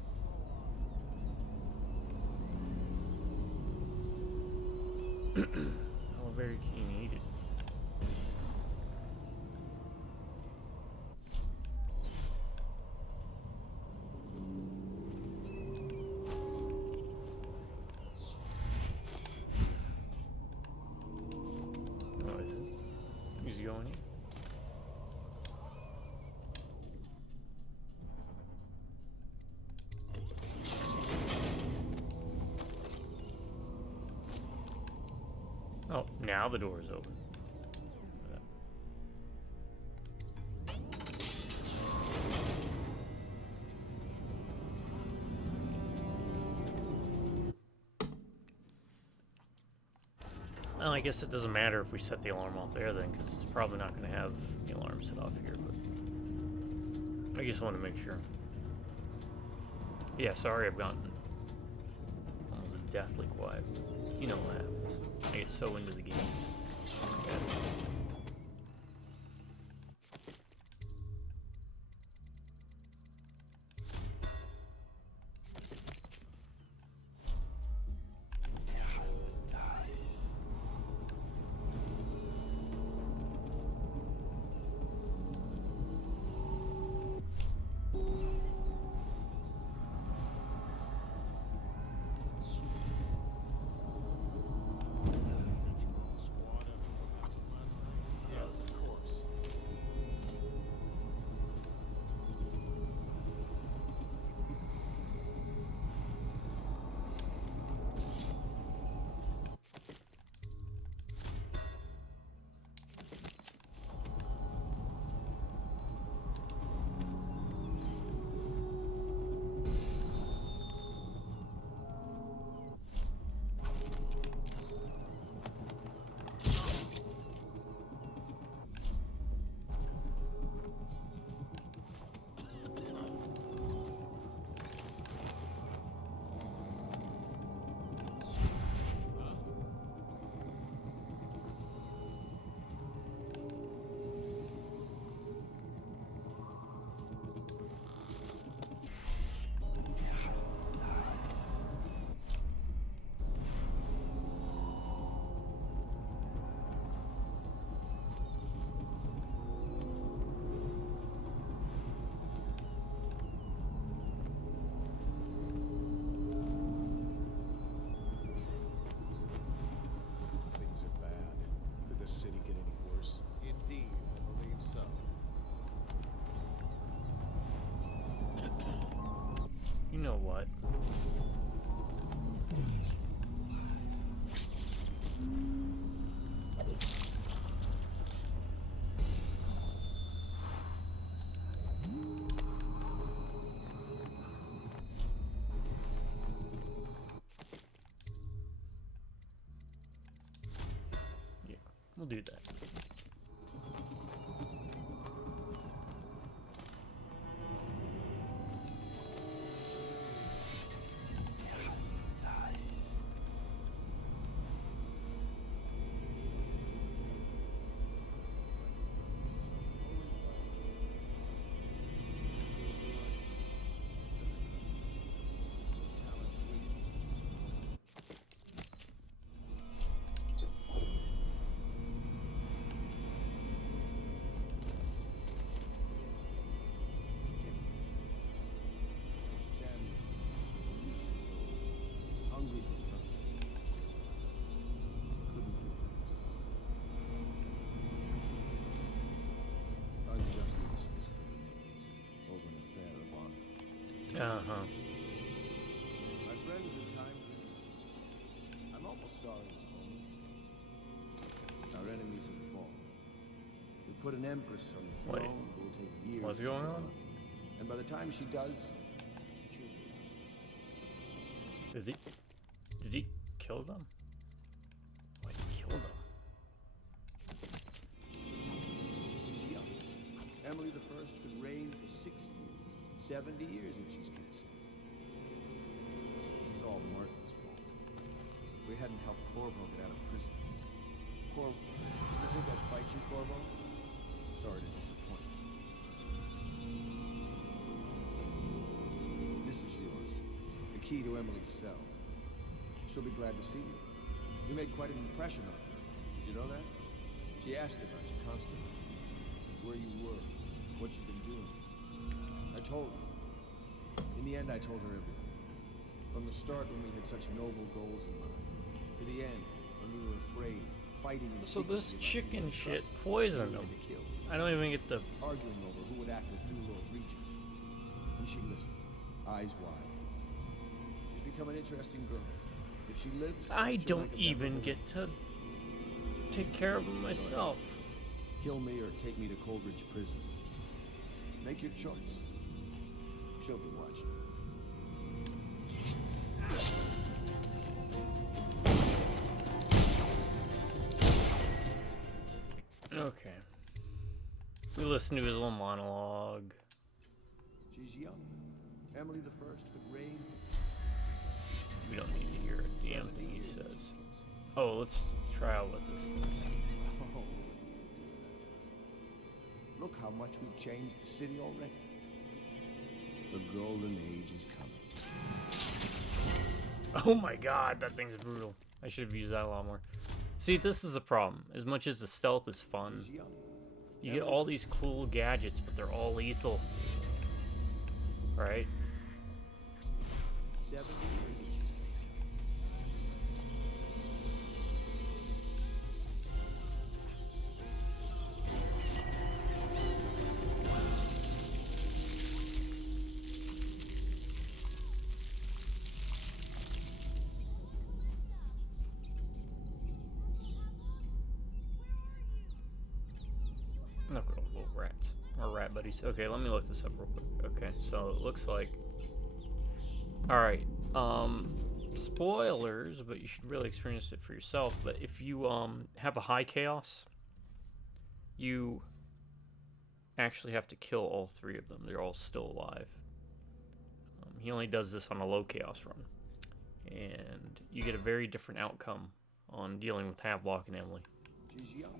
Oh, very keen needed. Oh, is it? He's going here. Oh, now the door is open. Well, I guess it doesn't matter if we set the alarm off there then, because it's probably not going to have the alarm set off here, but I just want to make sure. Yeah, sorry I've gotten almost deathly quiet. You know what happens. I get so into the game. Okay. Yes, of course. Things are bad. Could the city get any worse? Indeed, I believe so. You know what? Yeah, we'll do that. Uh-huh. My friends, the times we live. I'm almost sorry this moment has come. Our enemies have fallen. We put an empress on the Wait. throne who will take years What's to going grow on? up. And by the time she does, she'll be ours. Did he kill them? Why did he kill them? She's young. Emily the First could reign for 60, 70 years if she's kept safe. This is all Martin's fault. We hadn't helped Corvo get out of prison. Did you think I'd fight you, Corvo? Sorry to disappoint. This is yours. The key to Emily's cell. She'll be glad to see you. You made quite an impression on her. Did you know that? She asked about you constantly. Where you were, what you'd been doing. I told her. In the end, I told her everything. From the start, when we had such noble goals in mind, to the end, when we were afraid, fighting in So this secrecy about who chicken we'd shit trust, poisoned who we him. had to kill. I don't even get the... Arguing over who would act as new Lord Regent. And she listened, eyes wide. She's become an interesting girl. If she lives, I she'll don't make a even memorable get to take care of him myself. Kill me or take me to Coleridge Prison. Make your choice. She'll be watching. Okay. We listen to his little monologue. She's young. Emily the First could reign. We don't need to hear a damn thing he says. Oh, let's try out what this does. Oh, look how much we've changed the city already. The golden age is coming. Oh my god, that thing's brutal. I should have used that a lot more. See, this is a problem. As much as the stealth is fun, She's young. you get all these cool gadgets, but they're all lethal. Right? 70 years. No good old little rats. Or rat buddies. Okay, let me look this up real quick. Okay, so it looks like... Alright, spoilers, but you should really experience it for yourself. But if you, have a high chaos, you actually have to kill all three of them. They're all still alive. He only does this on a low chaos run. And you get a very different outcome on dealing with Havelock and Emily. She's young.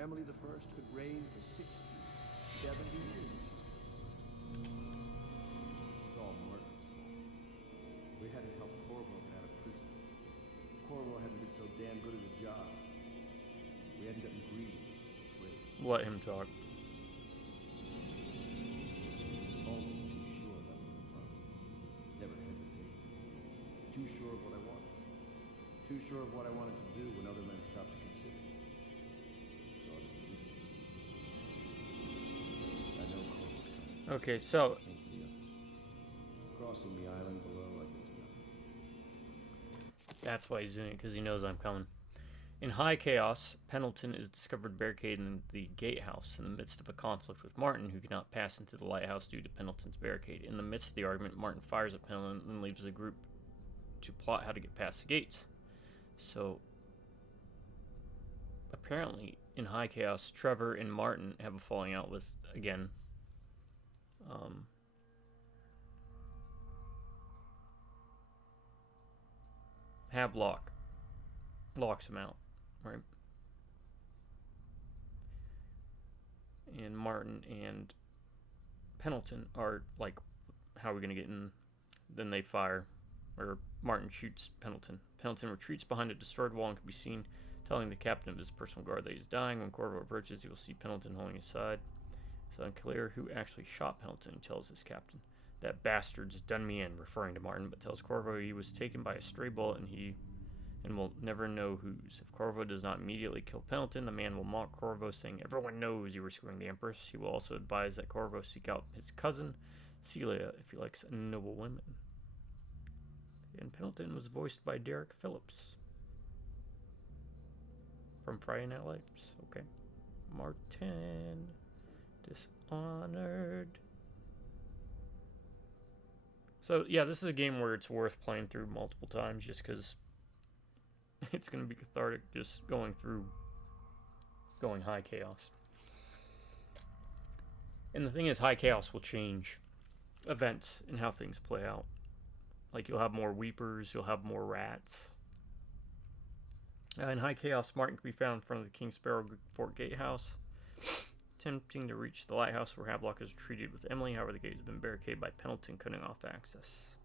Emily the First could reign for 60, 70 years if she's kept. It's all Martin's fault. We hadn't helped Corvo get out of prison. Corvo hadn't been so damn good at his job. We hadn't gotten greedy, afraid. Let him talk. Always too sure about what I wanted. Never hesitated. Too sure of what I wanted. Too sure of what I wanted to do when other men stopped to consider. So I was leaving. I know Corvo's coming. Okay, so And for the others. Crossing the island below like there's nothing. that's why he's doing it, because he knows I'm coming. In high chaos, Pendleton is discovered barricaded in the gatehouse in the midst of a conflict with Martin, who cannot pass into the lighthouse due to Pendleton's barricade. In the midst of the argument, Martin fires at Pendleton and leaves the group to plot how to get past the gates. So, apparently, in high chaos, Trevor and Martin have a falling out with, again, Havelock. Locks him out, right? And Martin and Pendleton are like, how are we going to get in? Then they fire, or Martin shoots Pendleton. Pendleton retreats behind a destroyed wall and can be seen telling the captain of his personal guard that he's dying. When Corvo approaches, he will see Pendleton holding his side. It's unclear who actually shot Pendleton. He tells his captain, "That bastard's done me in," referring to Martin, but tells Corvo he was taken by a stray bullet and will never know whose. If Corvo does not immediately kill Pendleton, the man will mock Corvo, saying, "Everyone knows you were screwing the Empress." He will also advise that Corvo seek out his cousin, Celia if he likes noble women. And Pendleton was voiced by Derek Phillips from Friday Night Lights. Okay. Martin. Dishonored. So, yeah, this is a game where it's worth playing through multiple times just because it's going to be cathartic just going high chaos. And the thing is, high chaos will change events and how things play out. Like, you'll have more weepers, you'll have more rats. In high chaos, Martin can be found in front of the King Sparrow Fort Gatehouse, attempting to reach the lighthouse where Havelock is treated with Emily. However, the gate has been barricaded by Pendleton, cutting off access.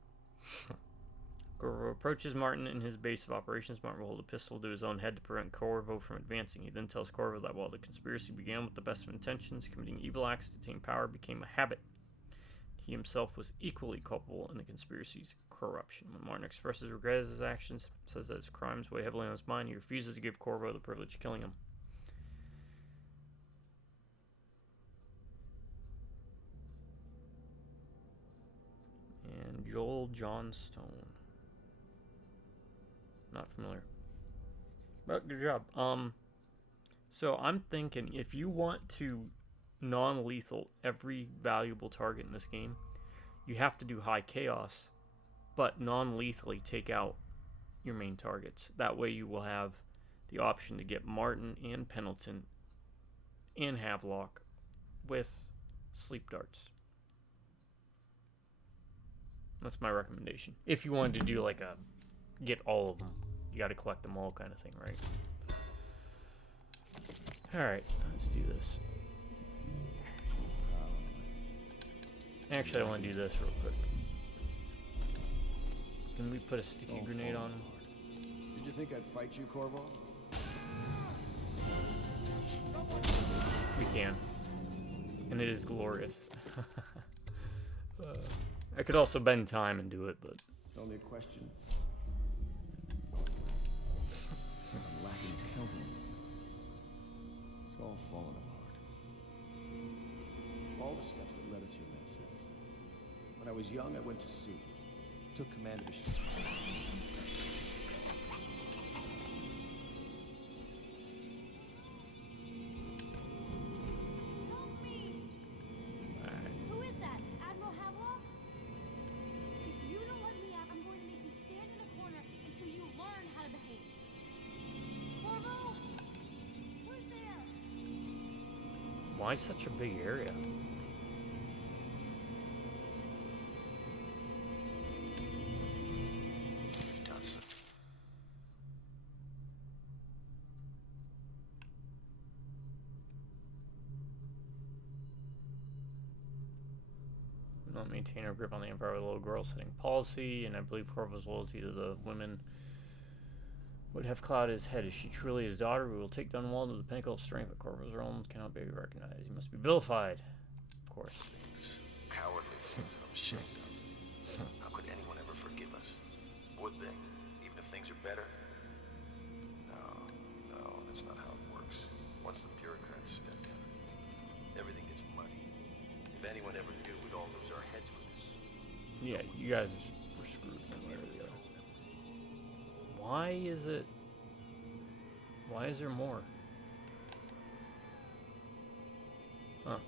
Corvo approaches Martin in his base of operations. Martin will hold a pistol to his own head to prevent Corvo from advancing. He then tells Corvo that while the conspiracy began with the best of intentions, committing evil acts to attain power became a habit. He himself was equally culpable in the conspiracy's corruption. When Martin expresses regret at his actions, says that his crimes weigh heavily on his mind, he refuses to give Corvo the privilege of killing him. And Joel Johnstone. Not familiar. But good job. So I'm thinking if you want to non-lethal every valuable target in this game, you have to do high chaos, but non-lethally take out your main targets. That way you will have the option to get Martin and Pendleton and Havelock with sleep darts. That's my recommendation. If you wanted to do like a get all of them, you got to collect them all kind of thing, right? Alright, let's do this. Actually, I want to do this real quick. Can we put a sticky grenade on? Did you think I'd fight you, Corvo? We can. And it is glorious. I could also bend time and do it, but... It's only a question. I'm lacking counting. It's all falling apart. All the stuff that led us here made sense. When I was young, I went to sea. Took command of a ship. Who is that? Admiral Havelock? If you don't let me out, I'm going to make you stand in a corner until you learn how to behave. Corvo? Who's there? Why such a big area? Not maintain our grip on the Empire with a little girl setting policy, and I believe Corvo's loyalty to the women would have clouded his head. Is she truly his daughter? We will take Dunwall to the pinnacle of strength, but Corvo's realm cannot be recognized. He must be vilified. Of course. Cowardly things that I'm ashamed of. How could anyone ever forgive us? Would they? Even if things are better? No, that's not how it works. Once the bureaucrats step in, everything gets muddy. If anyone ever knew, we'd all lose our heads with this. Yeah, you guys were screwed one way or the other. Why is there more? Huh.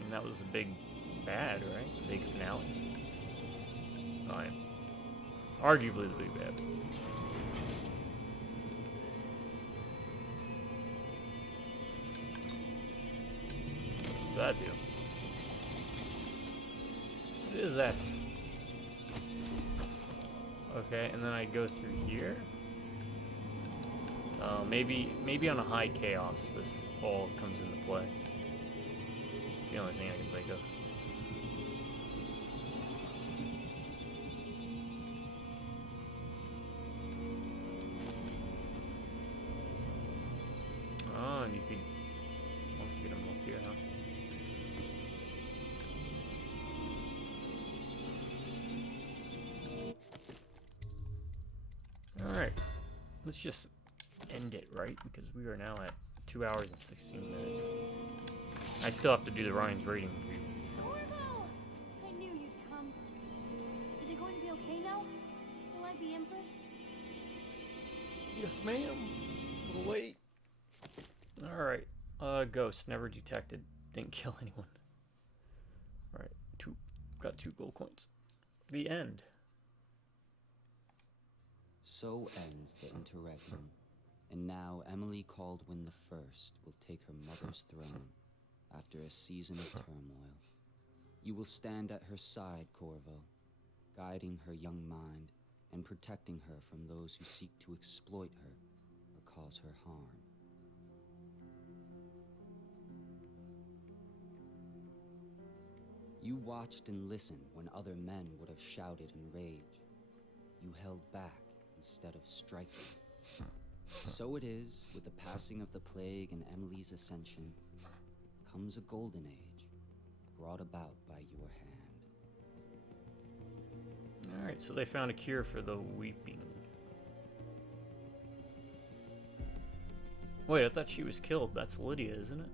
And that was the big bad, right? The big finale. Fine. Arguably the big bad. What's that do? What is that? Okay, and then I go through here. Maybe on a high chaos this all comes into play. It's the only thing I can think of. Oh, and you could also get them up here, huh? Alright, let's just end it, right? Because we are now at 2 hours and 16 minutes. I still have to do the Ryan's rating review. Corvo! I knew you'd come. Is it going to be okay now? Will I be Empress? Yes, ma'am. A little late. Alright. Ghost. Never detected. Didn't kill anyone. Alright. Got 2 gold coins. The end. So ends the interregnum. And now Emily Caldwin the First will take her mother's throne after a season of turmoil. You will stand at her side, Corvo, guiding her young mind and protecting her from those who seek to exploit her or cause her harm. You watched and listened when other men would have shouted in rage. You held back instead of striking. So it is, with the passing of the plague and Emily's ascension, comes a golden age, brought about by your hand. Alright, so they found a cure for the weeping. Wait, I thought she was killed. That's Lydia, isn't it?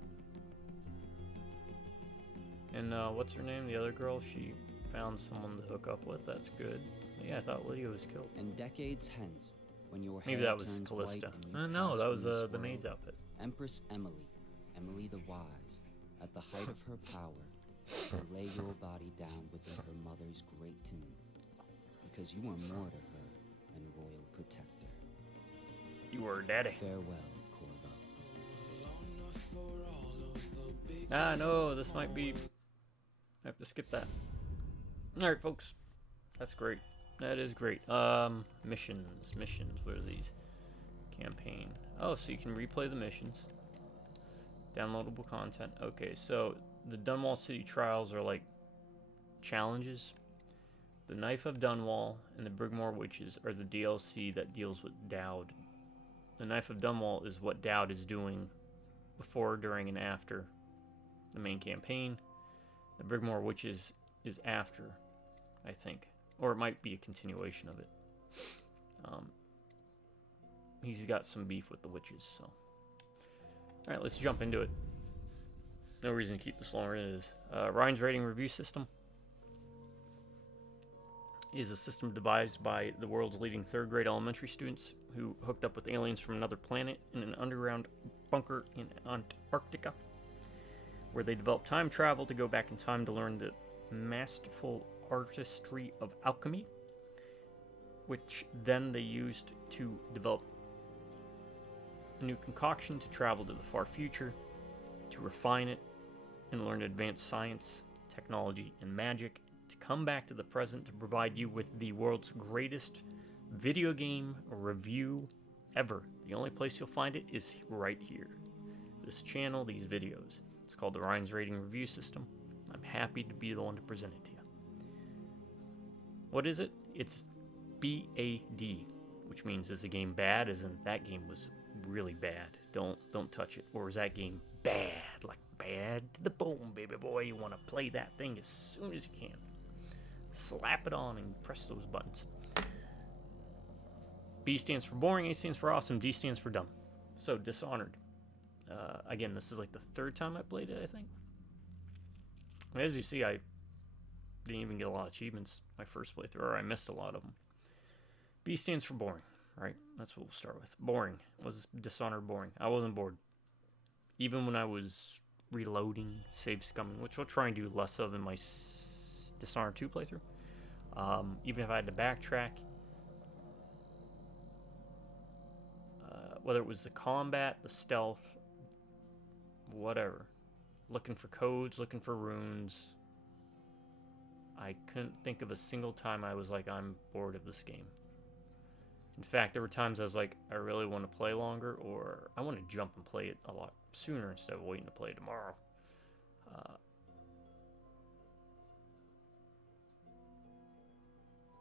And what's her name? The other girl? She found someone to hook up with. That's good. Yeah, I thought Lydia was killed. And decades hence, when your Maybe hair that was turns Callista. white and you No, pass that from was this the world, maid's outfit. Empress Emily, Emily the Wise, at the height of her power, will lay your body down within her mother's great tomb, because you are more to her than royal protector. You were daddy. Farewell, Corvo. Ah, no, this might be... I have to skip that. Alright, folks. That's great. That is great. Missions. What are these? Campaign. Oh, so you can replay the missions. Downloadable content. Okay, so the Dunwall City Trials are like challenges. The Knife of Dunwall and the Brigmore Witches are the DLC that deals with Dowd. The Knife of Dunwall is what Dowd is doing before, during, and after the main campaign. The Brigmore Witches is after, I think. Or it might be a continuation of it. He's got some beef with the witches, so. Alright, let's jump into it. No reason to keep this longer than it is. Ryan's rating review system is a system devised by the world's leading 3rd grade elementary students who hooked up with aliens from another planet in an underground bunker in Antarctica, where they developed time travel to go back in time to learn the masterful artistry of alchemy, which then they used to develop a new concoction to travel to the far future, to refine it, and learn advanced science, technology, and magic, to come back to the present to provide you with the world's greatest video game review ever. The only place you'll find it is right here. This channel, these videos. It's called the Ryan's Rating Review System. I'm happy to be the one to present it to you. What is it? It's B.A.D, which means is the game bad, as in that game was really bad. Don't touch it. Or is that game bad? Like bad to the bone, baby boy. You want to play that thing as soon as you can. Slap it on and press those buttons. B stands for boring, A stands for awesome, D stands for dumb. So, Dishonored. Again, this is like the 3rd time I played it, I think. As you see, I didn't even get a lot of achievements my first playthrough, or I missed a lot of them. B stands for boring, right? That's what we'll start with. Boring. Was Dishonored boring? I wasn't bored. Even when I was reloading, save scumming, which I'll try and do less of in my Dishonored 2 playthrough. Even if I had to backtrack, whether it was the combat, the stealth, whatever. Looking for codes, looking for runes. I couldn't think of a single time I was like, I'm bored of this game. In fact, there were times I was like, I really want to play longer, or I want to jump and play it a lot sooner instead of waiting to play it tomorrow.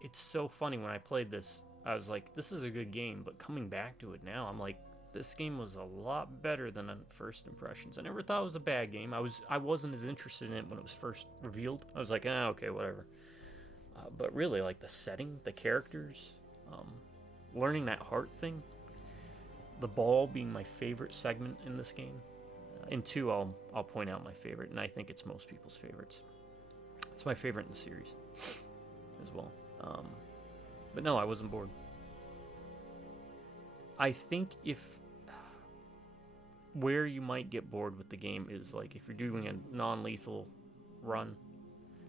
It's so funny, when I played this, I was like, this is a good game, but coming back to it now, I'm like, this game was a lot better than first impressions. I never thought it was a bad game. I wasn't as interested in it when it was first revealed. I was like, okay, whatever. But really, like the setting, the characters, learning that heart thing, the ball being my favorite segment in this game. In 2, I'll point out my favorite, and I think it's most people's favorites. It's my favorite in the series as well. But no, I wasn't bored. I think where you might get bored with the game is like if you're doing a non-lethal run,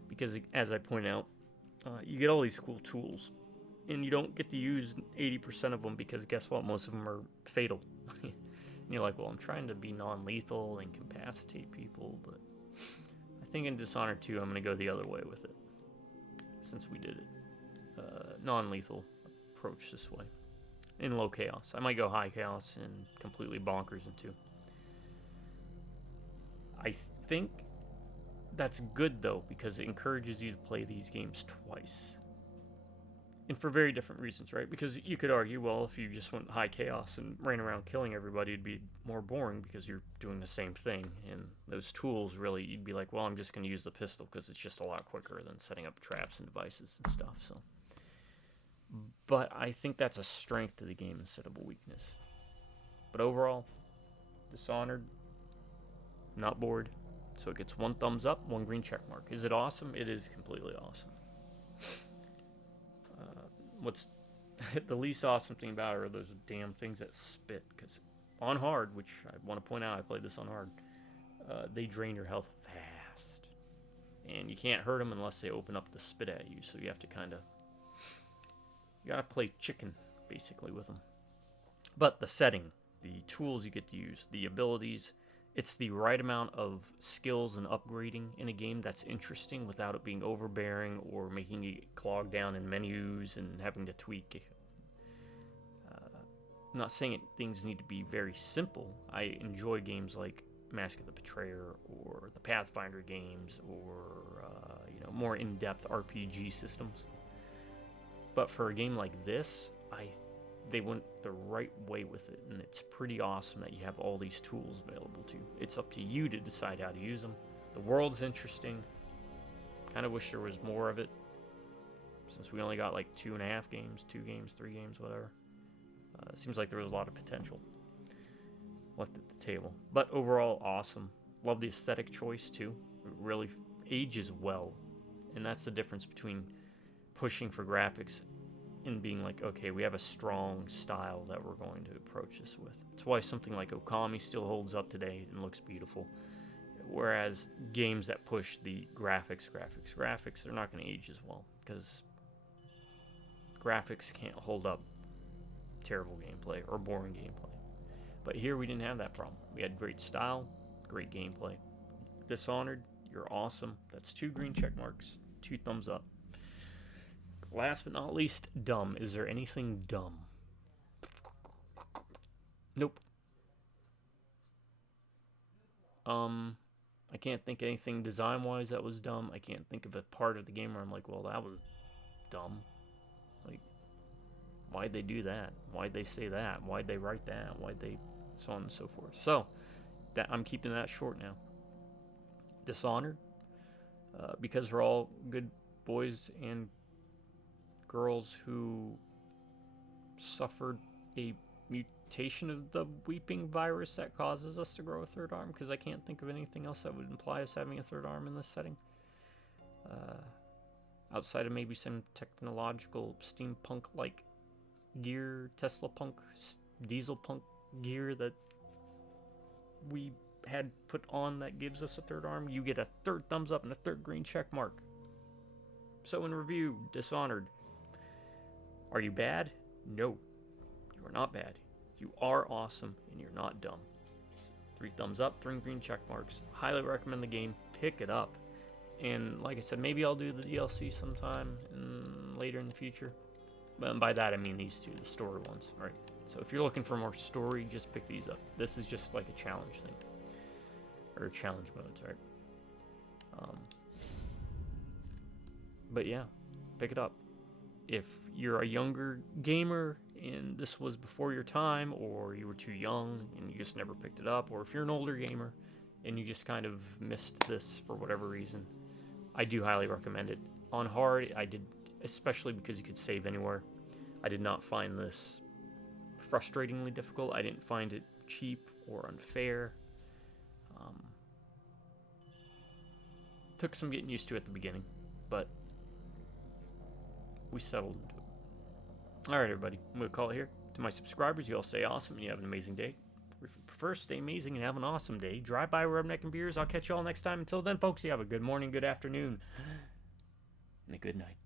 because as I point out, you get all these cool tools, and you don't get to use 80% of them because guess what? Most of them are fatal. And you're like, well, I'm trying to be non-lethal and incapacitate people, but I think in Dishonored 2, I'm going to go the other way with it, since we did it. Non-lethal approach this way. In low chaos. I might go high chaos and completely bonkers in 2. I think that's good, though, because it encourages you to play these games twice. And for very different reasons, right? Because you could argue, well, if you just went high chaos and ran around killing everybody, it'd be more boring because you're doing the same thing. And those tools, really, you'd be like, well, I'm just going to use the pistol because it's just a lot quicker than setting up traps and devices and stuff. So, but I think that's a strength to the game instead of a weakness. But overall, Dishonored, not bored. So it gets 1 thumbs up, 1 green check mark. Is it awesome? It is completely awesome. What's the least awesome thing about it are those damn things that spit. Because on hard, which I want to point out, I played this on hard, they drain your health fast. And you can't hurt them unless they open up to spit at you. So you have to you gotta play chicken, basically, with them. But the setting, the tools you get to use, the abilities, it's the right amount of skills and upgrading in a game that's interesting without it being overbearing or making you clog down in menus and having to tweak. I'm not saying things need to be very simple. I enjoy games like Mask of the Betrayer or the Pathfinder games or more in-depth RPG systems. But for a game like this, they went the right way with it, and it's pretty awesome that you have all these tools available to you. It's up to you to decide how to use them. The world's interesting. Kind of wish there was more of it, since we only got like 2.5 games, 2 games, 3 games, whatever. It seems like there was a lot of potential left at the table. But overall, awesome. Love the aesthetic choice, too. It really ages well, and that's the difference between pushing for graphics and being like, okay, we have a strong style that we're going to approach this with. It's why something like Okami still holds up today and looks beautiful. Whereas games that push the graphics, they're not going to age as well because graphics can't hold up terrible gameplay or boring gameplay. But here we didn't have that problem. We had great style, great gameplay. Dishonored, you're awesome. That's 2 green check marks, 2 thumbs up. Last but not least, dumb. Is there anything dumb? Nope. I can't think of anything design-wise that was dumb. I can't think of a part of the game where I'm like, well, that was dumb. Like, why'd they do that? Why'd they say that? Why'd they write that? Why'd they... so on and so forth. So, I'm keeping that short now. Dishonored. Because we're all good boys and girls who suffered a mutation of the weeping virus that causes us to grow a 3rd arm, because I can't think of anything else that would imply us having a 3rd arm in this setting. Outside of maybe some technological steampunk-like gear, Tesla punk, diesel punk gear that we had put on that gives us a 3rd arm, you get a 3rd thumbs up and a 3rd green check mark. So in review, Dishonored. Are you bad? No. You are not bad. You are awesome, and you're not dumb. 3 thumbs up, 3 green check marks. Highly recommend the game. Pick it up. And like I said, maybe I'll do the DLC sometime later in the future. But by that, I mean these 2, the story ones. All right. So if you're looking for more story, just pick these up. This is just like a challenge thing. Or challenge modes, right? But yeah, pick it up. If you're a younger gamer and this was before your time, or you were too young and you just never picked it up, or if you're an older gamer and you just kind of missed this for whatever reason, I do highly recommend it. On hard, I did, especially because you could save anywhere. I did not find this frustratingly difficult. I didn't find it cheap or unfair. Took some getting used to at the beginning, but we settled into it. All right, everybody, I'm going to call it here. To my subscribers, you all stay awesome and you have an amazing day. If you prefer, stay amazing and have an awesome day. Drive by Rubneck and Beers. I'll catch you all next time. Until then, folks, you have a good morning, good afternoon, and a good night.